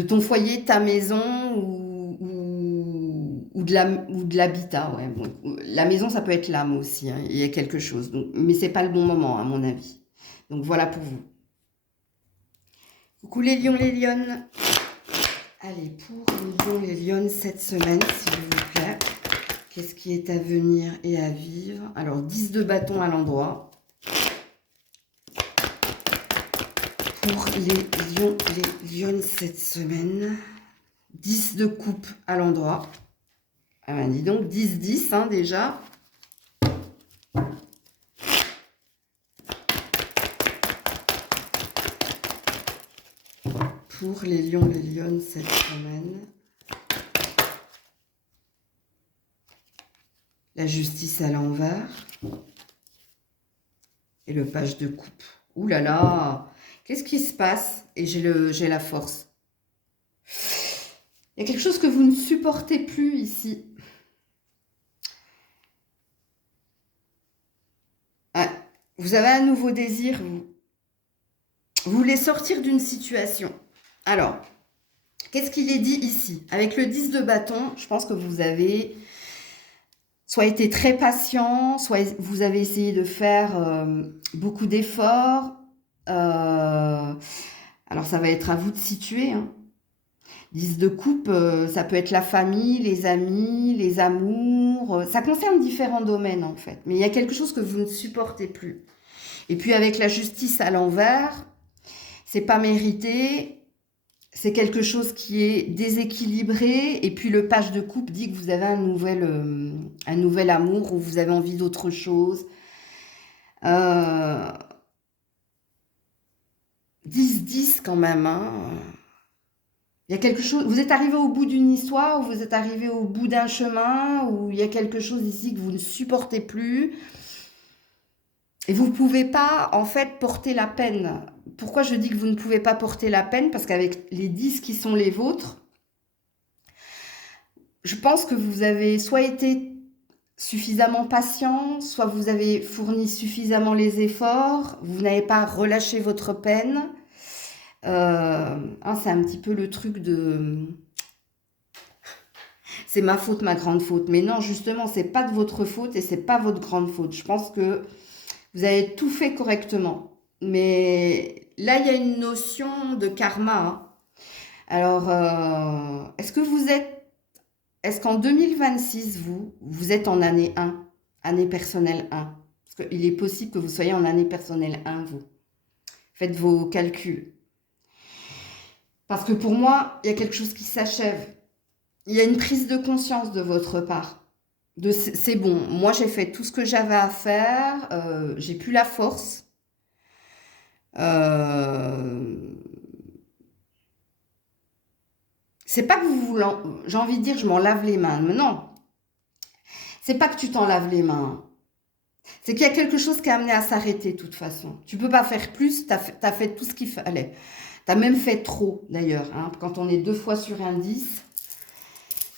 ton foyer, ta maison ou de l'habitat. Ouais. Bon, la maison, ça peut être l'âme aussi, hein, il y a quelque chose, donc, mais c'est pas le bon moment à mon avis. Donc voilà pour vous. Coucou les lions, les lionnes. Allez, pour les lions, les lionnes, cette semaine, s'il vous plaît. Qu'est-ce qui est à venir et à vivre? Alors, 10 de bâton à l'endroit. Pour les lions, les lionnes, cette semaine. 10 de coupe à l'endroit. Ah ben, dis donc, 10-10 hein, déjà. Pour les lions, les lionnes cette semaine. La justice à l'envers. Et le page de coupe. Ouh là là, qu'est-ce qui se passe? Et j'ai la force. Il y a quelque chose que vous ne supportez plus ici. Ah, vous avez un nouveau désir, vous voulez sortir d'une situation. Alors, qu'est-ce qu'il est dit ici? Avec le 10 de bâton, je pense que vous avez soit été très patient, soit vous avez essayé de faire beaucoup d'efforts. Alors, ça va être à vous de situer. Hein. 10 de coupe, ça peut être la famille, les amis, les amours. Ça concerne différents domaines, en fait. Mais il y a quelque chose que vous ne supportez plus. Et puis, avec la justice à l'envers, c'est pas mérité. C'est quelque chose qui est déséquilibré. Et puis, le page de coupe dit que vous avez un nouvel amour ou vous avez envie d'autre chose. 10-10 quand même. Hein. Il y a quelque chose. Vous êtes arrivé au bout d'une histoire, ou vous êtes arrivé au bout d'un chemin, ou il y a quelque chose ici que vous ne supportez plus. Et vous ne pouvez pas, en fait, porter la peine. Pourquoi je dis que vous ne pouvez pas porter la peine? Parce qu'avec les 10 qui sont les vôtres, je pense que vous avez soit été suffisamment patient, soit vous avez fourni suffisamment les efforts, vous n'avez pas relâché votre peine. C'est un petit peu le truc de... C'est ma faute, ma grande faute. Mais non, justement, c'est pas de votre faute et c'est pas votre grande faute. Je pense que vous avez tout fait correctement. Mais là, il y a une notion de karma, hein. Alors, est-ce qu'en 2026, vous êtes en année 1, année personnelle 1? Parce qu'il est possible que vous soyez en année personnelle 1, vous. Faites vos calculs. Parce que pour moi, il y a quelque chose qui s'achève. Il y a une prise de conscience de votre part. C'est bon, moi j'ai fait tout ce que j'avais à faire, j'ai plus la force. Euh, c'est pas que j'ai envie de dire je m'en lave les mains, mais non, c'est pas que tu t'en laves les mains. C'est qu'il y a quelque chose qui a amené à s'arrêter de toute façon. Tu peux pas faire plus, t'as fait tout ce qu'il fallait. T'as même fait trop d'ailleurs, hein. Quand on est 2 fois sur un 10,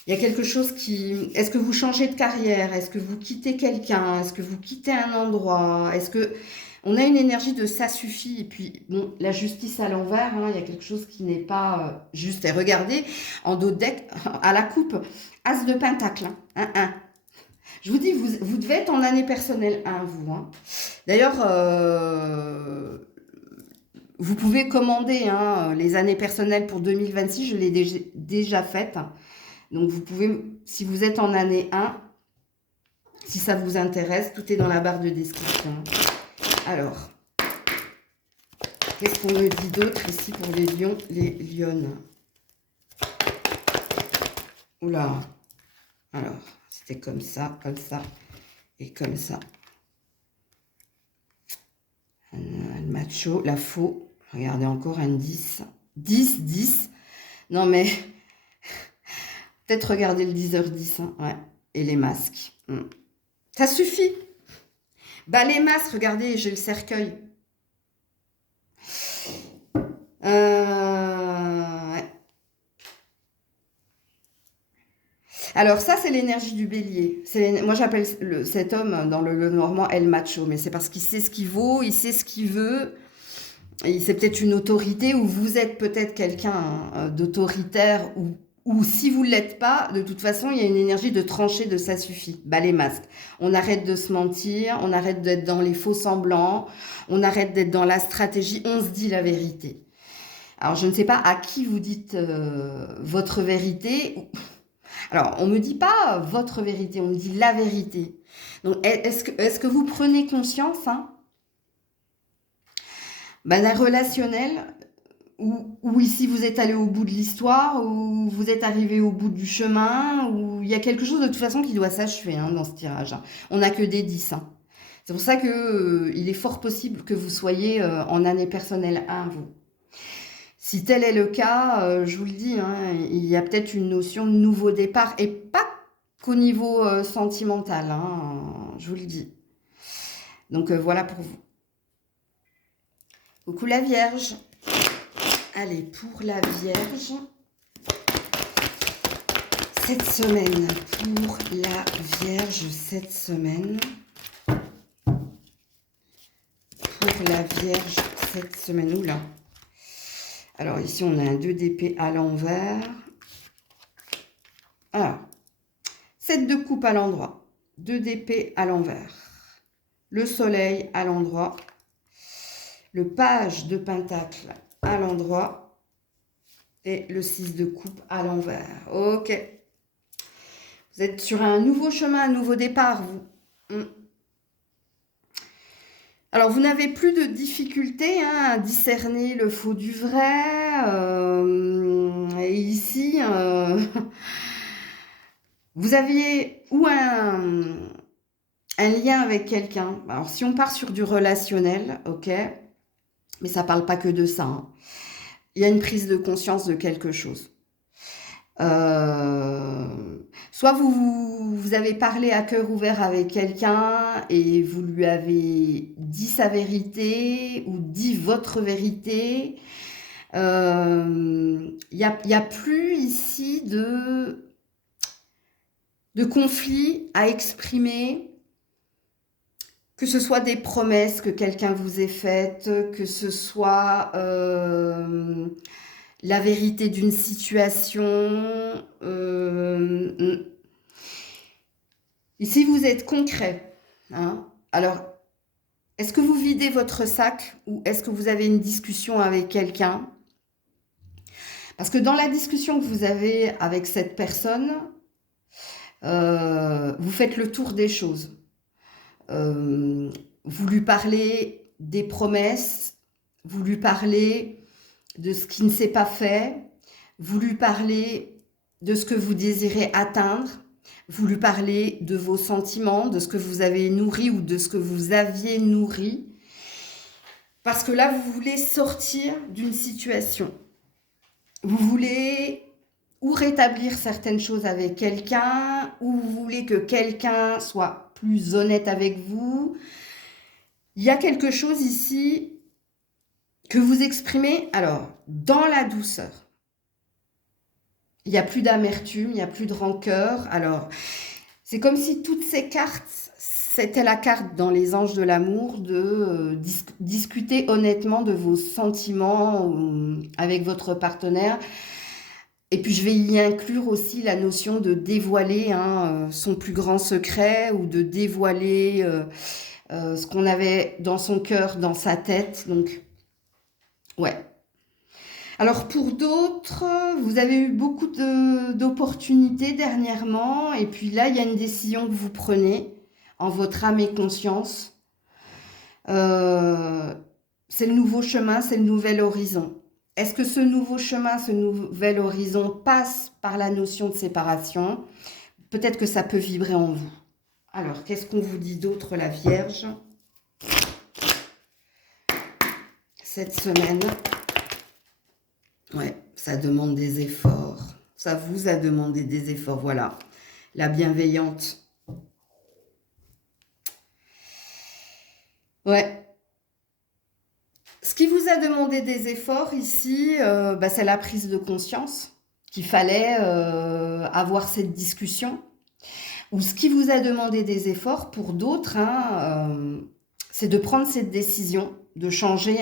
il y a quelque chose qui... Est-ce que vous changez de carrière? Est-ce que vous quittez quelqu'un? Est-ce que vous quittez un endroit? Est-ce que... On a une énergie de ça suffit. Et puis, bon, la justice à l'envers, hein, il y a quelque chose qui n'est pas juste. Et regardez, en dos de deck, à la coupe, As de Pentacle, hein, 1. Je vous dis, vous devez être en année personnelle 1, vous, hein. D'ailleurs, vous pouvez commander, hein, les années personnelles pour 2026, je l'ai déjà faite. Donc, vous pouvez, si vous êtes en année 1, si ça vous intéresse, tout est dans la barre de description. Alors, qu'est-ce qu'on me dit d'autre ici pour les lions, les lionnes? Oula. Alors, c'était comme ça et comme ça. Un macho, la faux. Regardez, encore un 10. 10, 10. Non, mais peut-être regarder le 10h10. Hein, ouais. Et les masques. Ça suffit. Bah, les masques, regardez, j'ai le cercueil. Ouais. Alors ça, c'est l'énergie du bélier. Moi, j'appelle cet homme dans le normand El Macho, mais c'est parce qu'il sait ce qu'il vaut, il sait ce qu'il veut. C'est peut-être une autorité ou vous êtes peut-être quelqu'un d'autoritaire ou si vous ne l'êtes pas, de toute façon, il y a une énergie de trancher, de ça suffit. Bah, les masques. On arrête de se mentir, on arrête d'être dans les faux semblants, on arrête d'être dans la stratégie, on se dit la vérité. Alors, je ne sais pas à qui vous dites votre vérité. Alors, on ne me dit pas votre vérité, on me dit la vérité. Donc, est-ce que vous prenez conscience, hein, d'un relationnel où ici vous êtes allé au bout de l'histoire, où vous êtes arrivé au bout du chemin, où il y a quelque chose de toute façon qui doit s'achever, hein, dans ce tirage, hein. On n'a que des 10. Hein. C'est pour ça que il est fort possible que vous soyez en année personnelle 1, vous. Si tel est le cas, je vous le dis, hein, il y a peut-être une notion de nouveau départ, et pas qu'au niveau sentimental, hein, je vous le dis. Donc voilà pour vous. Coucou la Vierge. Allez, pour la Vierge, cette semaine, pour la Vierge, cette semaine, pour la Vierge, cette semaine, oula. Alors ici, on a un 2 d'épée à l'envers. Alors, 7 de coupe à l'endroit, 2 d'épée à l'envers, le soleil à l'endroit, le page de pentacle à l'endroit et le 6 de coupe à l'envers. Ok. Vous êtes sur un nouveau chemin, un nouveau départ, vous. Alors, vous n'avez plus de difficulté, hein, à discerner le faux du vrai. Et ici, vous aviez ou un lien avec quelqu'un. Alors, si on part sur du relationnel, ok, mais ça ne parle pas que de ça, hein. Il y a une prise de conscience de quelque chose. Soit vous avez parlé à cœur ouvert avec quelqu'un et vous lui avez dit sa vérité ou dit votre vérité. Il n'y a plus ici de conflit à exprimer. Que ce soit des promesses que quelqu'un vous ait faites, que ce soit la vérité d'une situation. Ici, vous êtes concret. Hein. Alors, est-ce que vous videz votre sac ou est-ce que vous avez une discussion avec quelqu'un? Parce que dans la discussion que vous avez avec cette personne, vous faites le tour des choses. Vous lui parlez des promesses, vous lui parlez de ce qui ne s'est pas fait, vous lui parlez de ce que vous désirez atteindre, vous lui parlez de vos sentiments, de ce que vous avez nourri ou de ce que vous aviez nourri. Parce que là, vous voulez sortir d'une situation. Vous voulez ou rétablir certaines choses avec quelqu'un, ou vous voulez que quelqu'un soit plus honnête avec vous. Il y a quelque chose ici que vous exprimez, alors, dans la douceur. Il n'y a plus d'amertume, il n'y a plus de rancœur. Alors, c'est comme si toutes ces cartes, c'était la carte dans les anges de l'amour de discuter honnêtement de vos sentiments avec votre partenaire. Et puis, je vais y inclure aussi la notion de dévoiler son plus grand secret ou de dévoiler ce qu'on avait dans son cœur, dans sa tête. Donc, ouais. Alors, pour d'autres, vous avez eu beaucoup d'opportunités dernièrement. Et puis là, il y a une décision que vous prenez en votre âme et conscience. C'est le nouveau chemin, c'est le nouvel horizon. Est-ce que ce nouveau chemin, ce nouvel horizon passe par la notion de séparation? Peut-être que ça peut vibrer en vous. Alors, qu'est-ce qu'on vous dit d'autre, la Vierge, cette semaine? Ouais, ça demande des efforts. Ça vous a demandé des efforts, voilà. La bienveillante. Ouais. Ce qui vous a demandé des efforts ici, c'est la prise de conscience qu'il fallait avoir cette discussion. Ou ce qui vous a demandé des efforts pour d'autres, c'est de prendre cette décision, de changer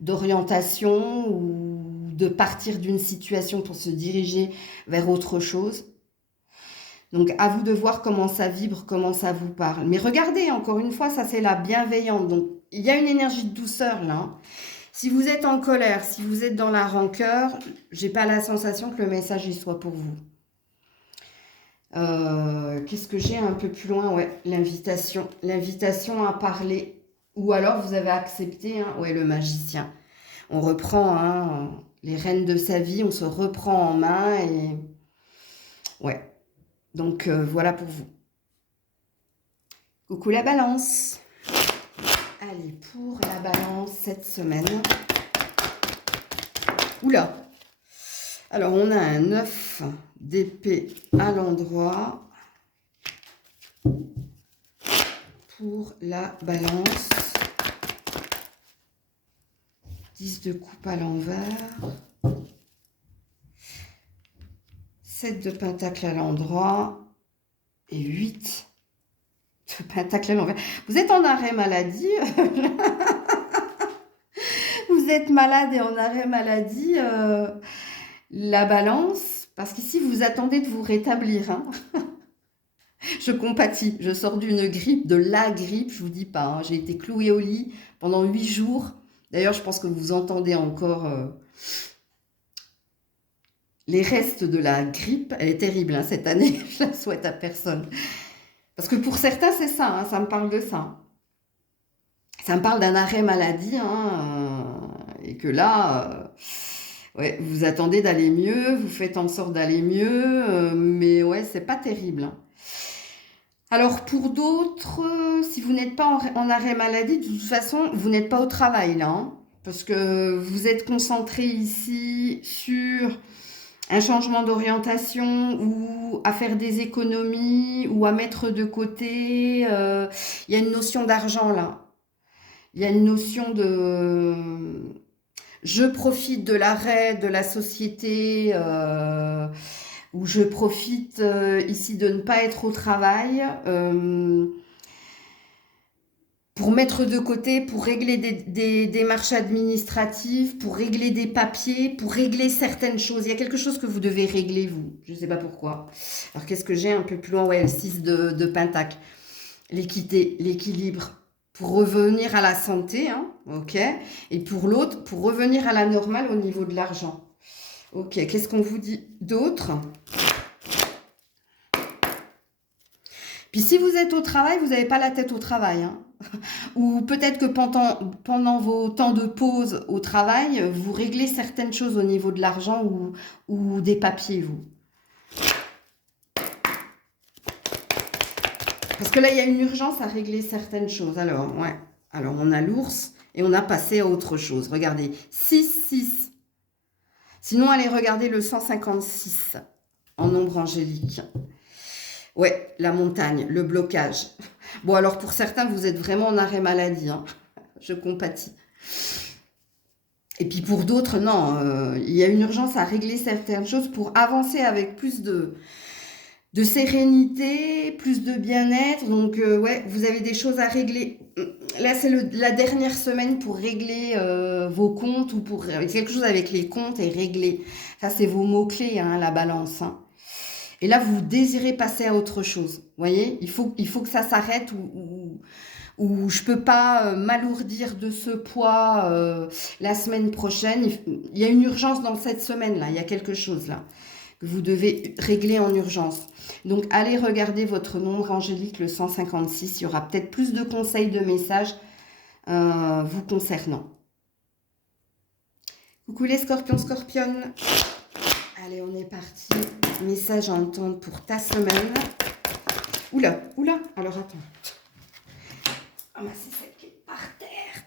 d'orientation ou de partir d'une situation pour se diriger vers autre chose. Donc, à vous de voir comment ça vibre, comment ça vous parle. Mais regardez, encore une fois, ça c'est la bienveillante. Donc, il y a une énergie de douceur là. Si vous êtes en colère, si vous êtes dans la rancœur, j'ai pas la sensation que le message y soit pour vous. Qu'est-ce que j'ai un peu plus loin? Ouais, l'invitation. L'invitation à parler. Ou alors vous avez accepté, ouais, le magicien. On reprend les rênes de sa vie, on se reprend en main et... Ouais. Donc voilà pour vous. Coucou la balance. Allez, pour la balance cette semaine. Oula. Alors on a un 9 d'épée à l'endroit. Pour la balance. 10 de coupe à l'envers. 7 de pentacle à l'endroit. Et 8 de pentacle à l'envers. Vous êtes en arrêt maladie. Vous êtes malade et en arrêt maladie. La balance. Parce qu'ici, vous attendez de vous rétablir. Hein. Je compatis. Je sors d'une grippe, de la grippe. Je vous dis pas. J'ai été clouée au lit pendant 8 jours. D'ailleurs, je pense que vous entendez encore les restes de la grippe. Elle est terrible cette année. Je la souhaite à personne. Parce que pour certains, c'est ça. Ça me parle de ça. Ça me parle d'un arrêt maladie. Et que là, ouais, vous attendez d'aller mieux. Vous faites en sorte d'aller mieux. Mais ouais, c'est pas terrible. Alors pour d'autres, si vous n'êtes pas en arrêt maladie, de toute façon, vous n'êtes pas au travail là. Parce que vous êtes concentré ici sur un changement d'orientation ou à faire des économies ou à mettre de côté. Il y a une notion d'argent là. Il y a une notion de... Je profite de l'arrêt de la société où je profite ici de ne pas être au travail. pour mettre de côté, pour régler des démarches administratives, pour régler des papiers, pour régler certaines choses. Il y a quelque chose que vous devez régler, vous. Je ne sais pas pourquoi. Alors, qu'est-ce que j'ai un peu plus loin? Ouais, le 6 de Pentacle. L'équité, l'équilibre. Pour revenir à la santé, hein, ok. Et pour l'autre, pour revenir à la normale au niveau de l'argent. Ok, qu'est-ce qu'on vous dit d'autre? Puis si vous êtes au travail, vous n'avez pas la tête au travail, hein. Ou peut-être que pendant vos temps de pause au travail, vous réglez certaines choses au niveau de l'argent ou des papiers, vous. Parce que là, il y a une urgence à régler certaines choses. Alors, ouais. Alors, on a l'ours et on a passé à autre chose. Regardez, 6. Sinon, allez regarder le 156 en nombre angélique. Ouais, la montagne, le blocage. Bon, alors pour certains, vous êtes vraiment en arrêt maladie, hein. Je compatis. Et puis pour d'autres, non, il y a une urgence à régler certaines choses pour avancer avec plus de sérénité, plus de bien-être. Donc, ouais, vous avez des choses à régler. Là, c'est la dernière semaine pour régler vos comptes ou pour quelque chose avec les comptes et régler. Ça, c'est vos mots-clés, hein, la balance, hein. Et là, vous désirez passer à autre chose. Vous voyez, il faut que ça s'arrête ou je ne peux pas m'alourdir de ce poids la semaine prochaine. Il y a une urgence dans cette semaine-là. Il y a quelque chose là que vous devez régler en urgence. Donc, allez regarder votre nombre angélique, le 156. Il y aura peut-être plus de conseils, de messages vous concernant. Coucou les scorpions, scorpionnes. Allez, on est parti. Message à entendre pour ta semaine. Oula. Alors, attends. Ah, bah, c'est celle qui est par terre.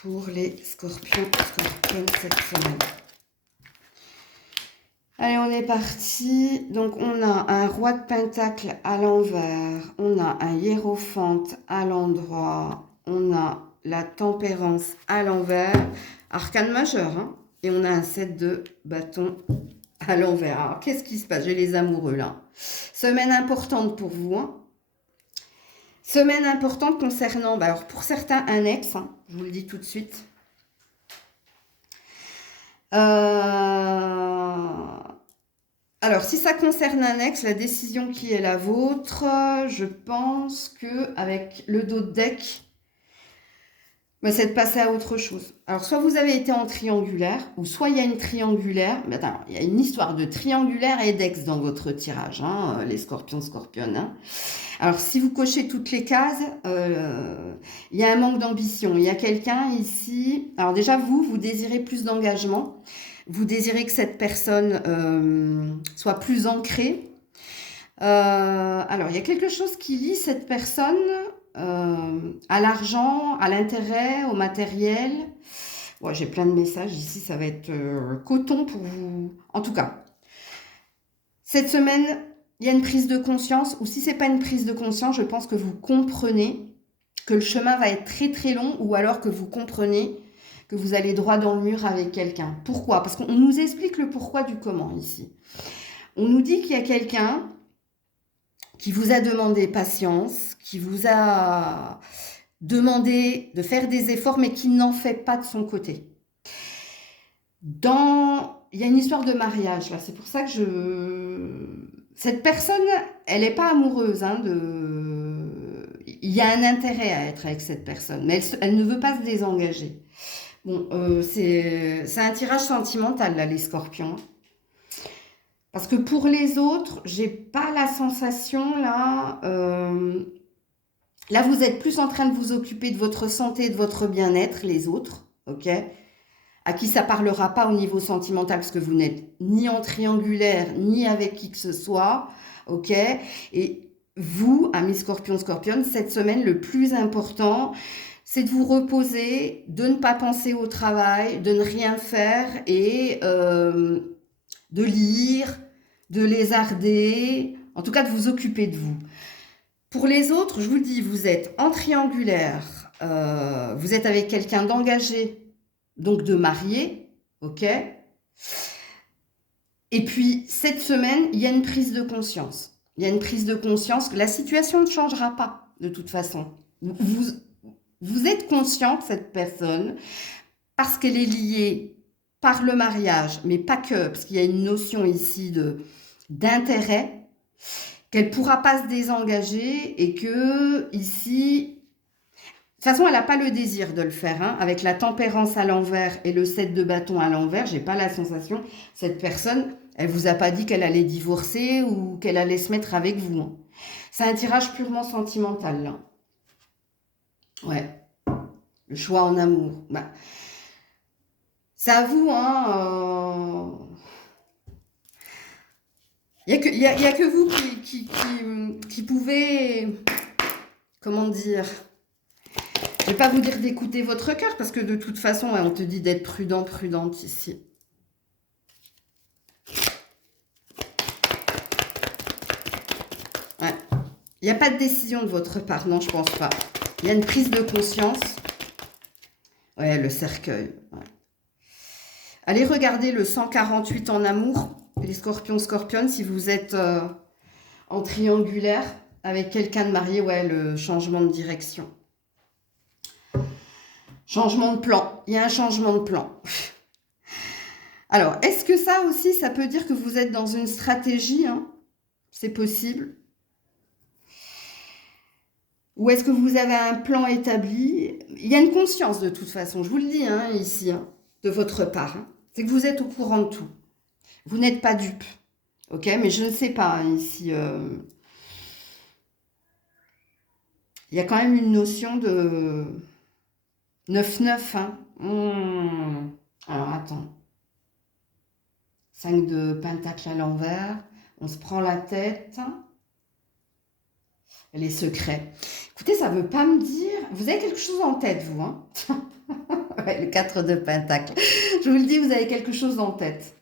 Pour les scorpions, scorpionnes cette semaine. Allez, on est parti. Donc, on a un roi de pentacle à l'envers. On a un hiérophante à l'endroit. On a la tempérance à l'envers. Arcane majeur, hein. Et on a un 7 de bâton à l'envers. Alors, qu'est-ce qui se passe? J'ai les amoureux, là. Semaine importante pour vous, hein. Semaine importante concernant, alors pour certains, un ex, hein, je vous le dis tout de suite. Alors, si ça concerne un ex, la décision qui est la vôtre, je pense que avec le dos de deck, c'est de passer à autre chose. Alors, soit vous avez été en triangulaire, ou soit il y a une triangulaire. Mais attends, il y a une histoire de triangulaire et d'ex dans votre tirage, hein, les scorpions, scorpionnes. Hein. Alors, si vous cochez toutes les cases, il y a un manque d'ambition. Il y a quelqu'un ici... Alors déjà, vous désirez plus d'engagement. Vous désirez que cette personne soit plus ancrée. Alors, il y a quelque chose qui lie cette personne à l'argent, à l'intérêt, au matériel. Ouais, j'ai plein de messages ici, ça va être coton pour vous. En tout cas, cette semaine, il y a une prise de conscience, ou si ce n'est pas une prise de conscience, je pense que vous comprenez que le chemin va être très très long, ou alors que vous comprenez que vous allez droit dans le mur avec quelqu'un. Pourquoi? Parce qu'on nous explique le pourquoi du comment ici. On nous dit qu'il y a quelqu'un qui vous a demandé patience, qui vous a demandé de faire des efforts, mais qui n'en fait pas de son côté. Il y a une histoire de mariage, là. C'est pour ça que cette personne, elle n'est pas amoureuse. Hein, il y a un intérêt à être avec cette personne, mais elle ne veut pas se désengager. Bon, c'est un tirage sentimental, là, les scorpions. Parce que pour les autres, j'ai pas la sensation, là... Là, vous êtes plus en train de vous occuper de votre santé et de votre bien-être, les autres, ok? À qui ça parlera pas au niveau sentimental, parce que vous n'êtes ni en triangulaire, ni avec qui que ce soit, ok? Et vous, amis scorpions, scorpionnes, cette semaine, le plus important, c'est de vous reposer, de ne pas penser au travail, de ne rien faire et de lire, de lézarder, en tout cas de vous occuper de vous. Pour les autres, je vous dis, vous êtes en triangulaire, vous êtes avec quelqu'un d'engagé, donc de marié, ok? Et puis, cette semaine, il y a une prise de conscience. Il y a une prise de conscience que la situation ne changera pas, de toute façon. Vous êtes conscient que cette personne, parce qu'elle est liée par le mariage, mais pas que, parce qu'il y a une notion ici d'intérêt, qu'elle ne pourra pas se désengager et que ici, de toute façon, elle n'a pas le désir de le faire. Hein. Avec la tempérance à l'envers et le 7 de bâton à l'envers, j'ai pas la sensation, cette personne, elle vous a pas dit qu'elle allait divorcer ou qu'elle allait se mettre avec vous. Hein. C'est un tirage purement sentimental, là. Ouais. Le choix en amour. Bah, c'est à vous, hein. Il n'y a que vous qui pouvez, comment dire, je vais pas vous dire d'écouter votre cœur, parce que de toute façon, ouais, on te dit d'être prudent, prudente ici. Ouais. Il n'y a pas de décision de votre part, non, je pense pas. Il y a une prise de conscience. Ouais, le cercueil. Ouais. Allez regarder le 148 en amour, les scorpions, scorpionnes, si vous êtes en triangulaire avec quelqu'un de marié, ouais, le changement de direction. Changement de plan. Il y a un changement de plan. Alors, est-ce que ça aussi, ça peut dire que vous êtes dans une stratégie, hein? C'est possible. Ou est-ce que vous avez un plan établi? Il y a une conscience de toute façon, je vous le dis hein, ici, hein, de votre part. Hein. C'est que vous êtes au courant de tout. Vous n'êtes pas dupe. Ok, mais je ne sais pas hein, ici. Il y a quand même une notion de 9-9. Hein. Alors attends. 5 de pentacle à l'envers. On se prend la tête. Les secrets. Écoutez, ça ne veut pas me dire... Vous avez quelque chose en tête, vous, hein? Ouais, le 4 de pentacle. Je vous le dis, vous avez quelque chose en tête.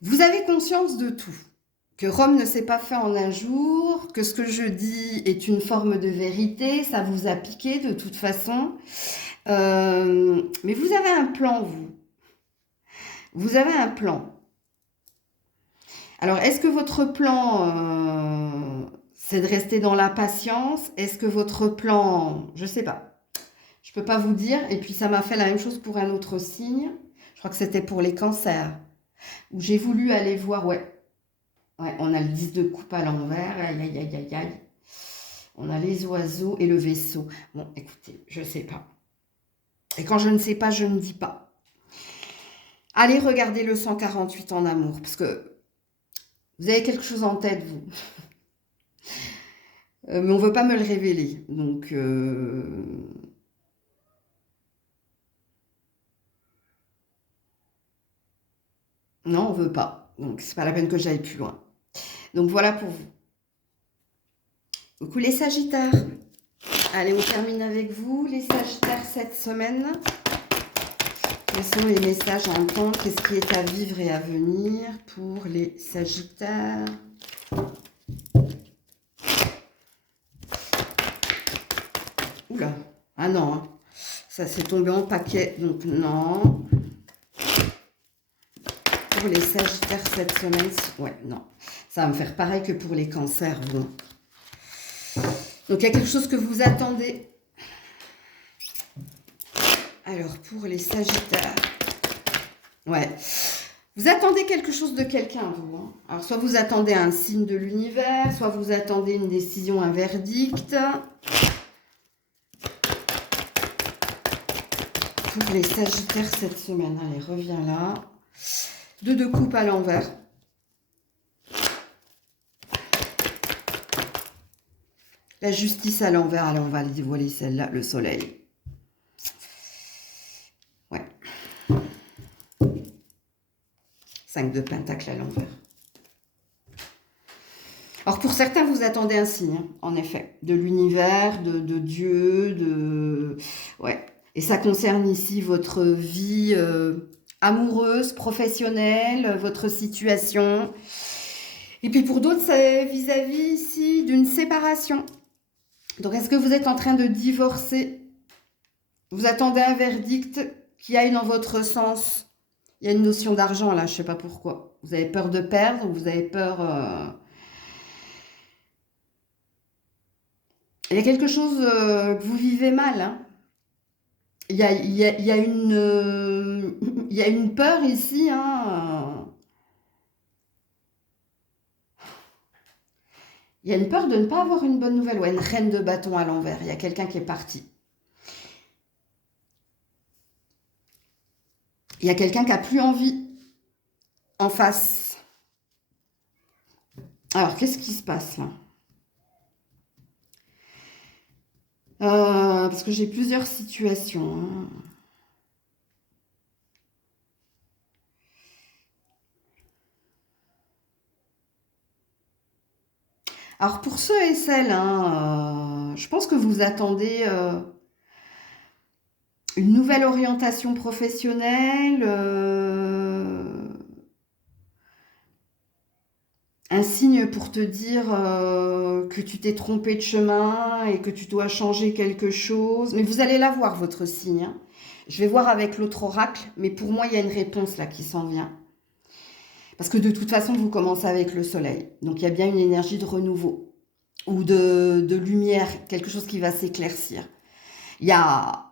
Vous avez conscience de tout. Que Rome ne s'est pas fait en un jour, que ce que je dis est une forme de vérité, ça vous a piqué de toute façon. Mais vous avez un plan, vous. Vous avez un plan. Alors, est-ce que votre plan, c'est de rester dans la patience? Est-ce que votre plan, je ne sais pas. Je ne peux pas vous dire. Et puis, ça m'a fait la même chose pour un autre signe. Je crois que c'était pour les cancers. Où j'ai voulu aller voir, ouais, on a le 10 de coupe à l'envers. Aïe, aïe, aïe, aïe, aïe. On a les oiseaux et le vaisseau. Bon, écoutez, je ne sais pas. Et quand je ne sais pas, je ne dis pas. Allez regarder le 148 en amour. Parce que vous avez quelque chose en tête, vous. Mais on ne veut pas me le révéler. Donc, non, on ne veut pas. Donc, c'est pas la peine que j'aille plus loin. Donc, voilà pour vous. Coucou les Sagittaires. Allez, on termine avec vous, les Sagittaires, cette semaine. Quels sont les messages à entendre? Qu'est-ce qui est à vivre et à venir pour les Sagittaires? Oula, ah non, hein. Ça s'est tombé en paquet, donc non. Pour les Sagittaires cette semaine, ouais, non. Ça va me faire pareil que pour les Cancers, vous. Donc, il y a quelque chose que vous attendez. Alors, pour les Sagittaires, ouais. Vous attendez quelque chose de quelqu'un, vous. Hein. Alors, soit vous attendez un signe de l'univers, soit vous attendez une décision, un verdict. Pour les Sagittaires cette semaine. Allez, reviens là. 2 de coupe à l'envers. La justice à l'envers. Alors, on va dévoiler celle-là, le soleil. Ouais. 5 de pentacle à l'envers. Alors, pour certains, vous attendez un signe, hein, en effet. De l'univers, de Dieu, de... Ouais. Et ça concerne ici votre vie amoureuse, professionnelle, votre situation. Et puis pour d'autres, c'est vis-à-vis ici d'une séparation. Donc, est-ce que vous êtes en train de divorcer? Vous attendez un verdict qui aille dans votre sens. Il y a une notion d'argent là, je ne sais pas pourquoi. Vous avez peur de perdre, vous avez peur Il y a quelque chose que vous vivez mal, hein. Il y a il y a une peur ici, hein. Il y a une peur de ne pas avoir une bonne nouvelle. Ouais, une reine de bâton à l'envers. Il y a quelqu'un qui est parti. Il y a quelqu'un qui a plus envie en face. Alors, qu'est-ce qui se passe là? Parce que j'ai plusieurs situations, hein. Alors, pour ceux et celles, hein, je pense que vous attendez une nouvelle orientation professionnelle, un signe pour te dire que tu t'es trompé de chemin et que tu dois changer quelque chose. Mais vous allez la voir, votre signe, hein. Je vais voir avec l'autre oracle, mais pour moi, il y a une réponse là qui s'en vient. Parce que de toute façon, vous commencez avec le soleil. Donc, il y a bien une énergie de renouveau ou de lumière, quelque chose qui va s'éclaircir. Il y a...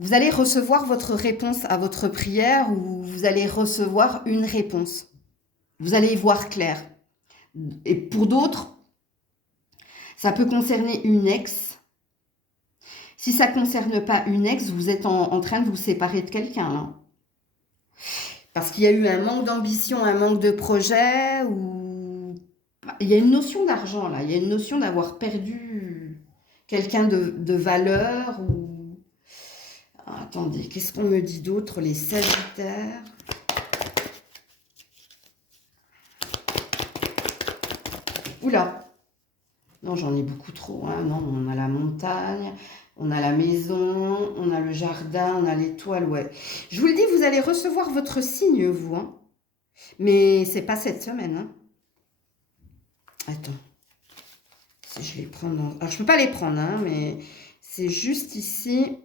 Vous allez recevoir votre réponse à votre prière ou vous allez recevoir une réponse. Vous allez y voir clair. Et pour d'autres, ça peut concerner une ex. Si ça ne concerne pas une ex, vous êtes en train de vous séparer de quelqu'un, là. Parce qu'il y a eu un manque d'ambition, un manque de projet, ou il y a une notion d'argent, là. Il y a une notion d'avoir perdu quelqu'un de valeur. Ou... Ah, attendez, qu'est-ce qu'on me dit d'autre, les Sagittaires? Oula! Non, j'en ai beaucoup trop, hein. Non, on a la montagne, on a la maison, on a le jardin, on a l'étoile, ouais. Je vous le dis, vous allez recevoir votre signe, vous, hein. Mais c'est pas cette semaine, hein. Attends. Si je vais prendre dans... Alors, je peux pas les prendre, hein, mais c'est juste ici.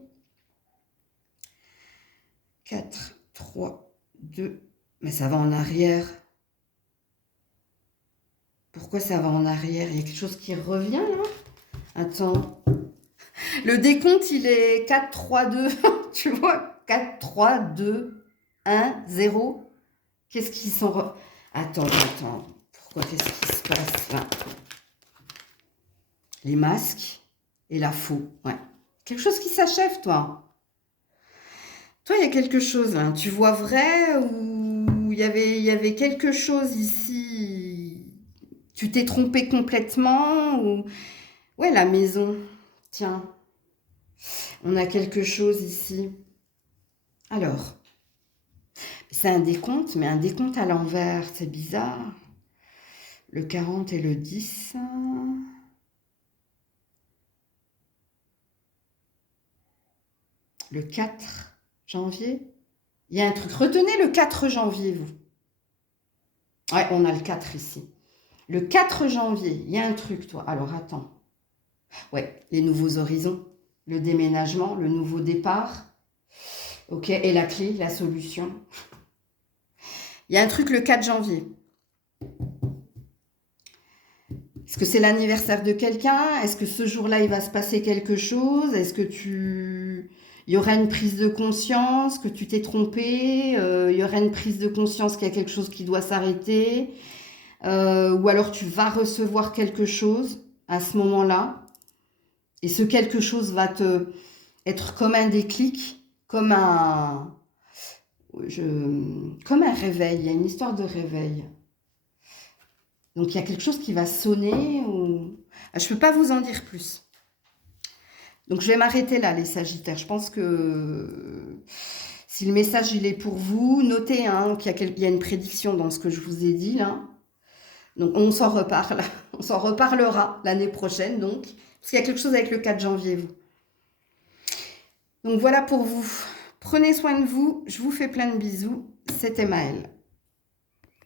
4, 3, 2. Mais ça va en arrière. Pourquoi ça va en arrière? Il y a quelque chose qui revient, là? Attends. Le décompte, il est 4, 3, 2. Tu vois? 4, 3, 2, 1, 0. Qu'est-ce qui sont... Attends. Pourquoi? Qu'est-ce qui se passe là? Les masques et la faux. Ouais. Quelque chose qui s'achève, toi. Toi, il y a quelque chose, là. Tu vois vrai ou il y avait quelque chose ici? Tu t'es trompé complètement ou... Ouais, la maison. Tiens, on a quelque chose ici. Alors, c'est un décompte, mais un décompte à l'envers. C'est bizarre. Le 40 et le 10. Le 4 janvier. Il y a un truc. Retenez le 4 janvier, vous. Ouais, on a le 4 ici. Le 4 janvier, il y a un truc, toi. Alors, attends. Ouais, les nouveaux horizons, le déménagement, le nouveau départ. Ok, et la clé, la solution. Il y a un truc le 4 janvier. Est-ce que c'est l'anniversaire de quelqu'un? Est-ce que ce jour-là, il va se passer quelque chose? Est-ce que il y aura une prise de conscience que tu t'es trompé? Il y aura une prise de conscience qu'il y a quelque chose qui doit s'arrêter? Ou alors tu vas recevoir quelque chose à ce moment-là. Et ce quelque chose va te être comme un déclic, comme comme un réveil. Il y a une histoire de réveil. Donc il y a quelque chose qui va sonner. Ou... Je ne peux pas vous en dire plus. Donc je vais m'arrêter là, les Sagittaires. Je pense que si le message il est pour vous, notez hein, qu'il y a une prédiction dans ce que je vous ai dit là. Donc on s'en reparle. On s'en reparlera l'année prochaine donc. Parce qu'il y a quelque chose avec le 4 janvier, vous. Donc voilà pour vous. Prenez soin de vous. Je vous fais plein de bisous. C'était Maëlle.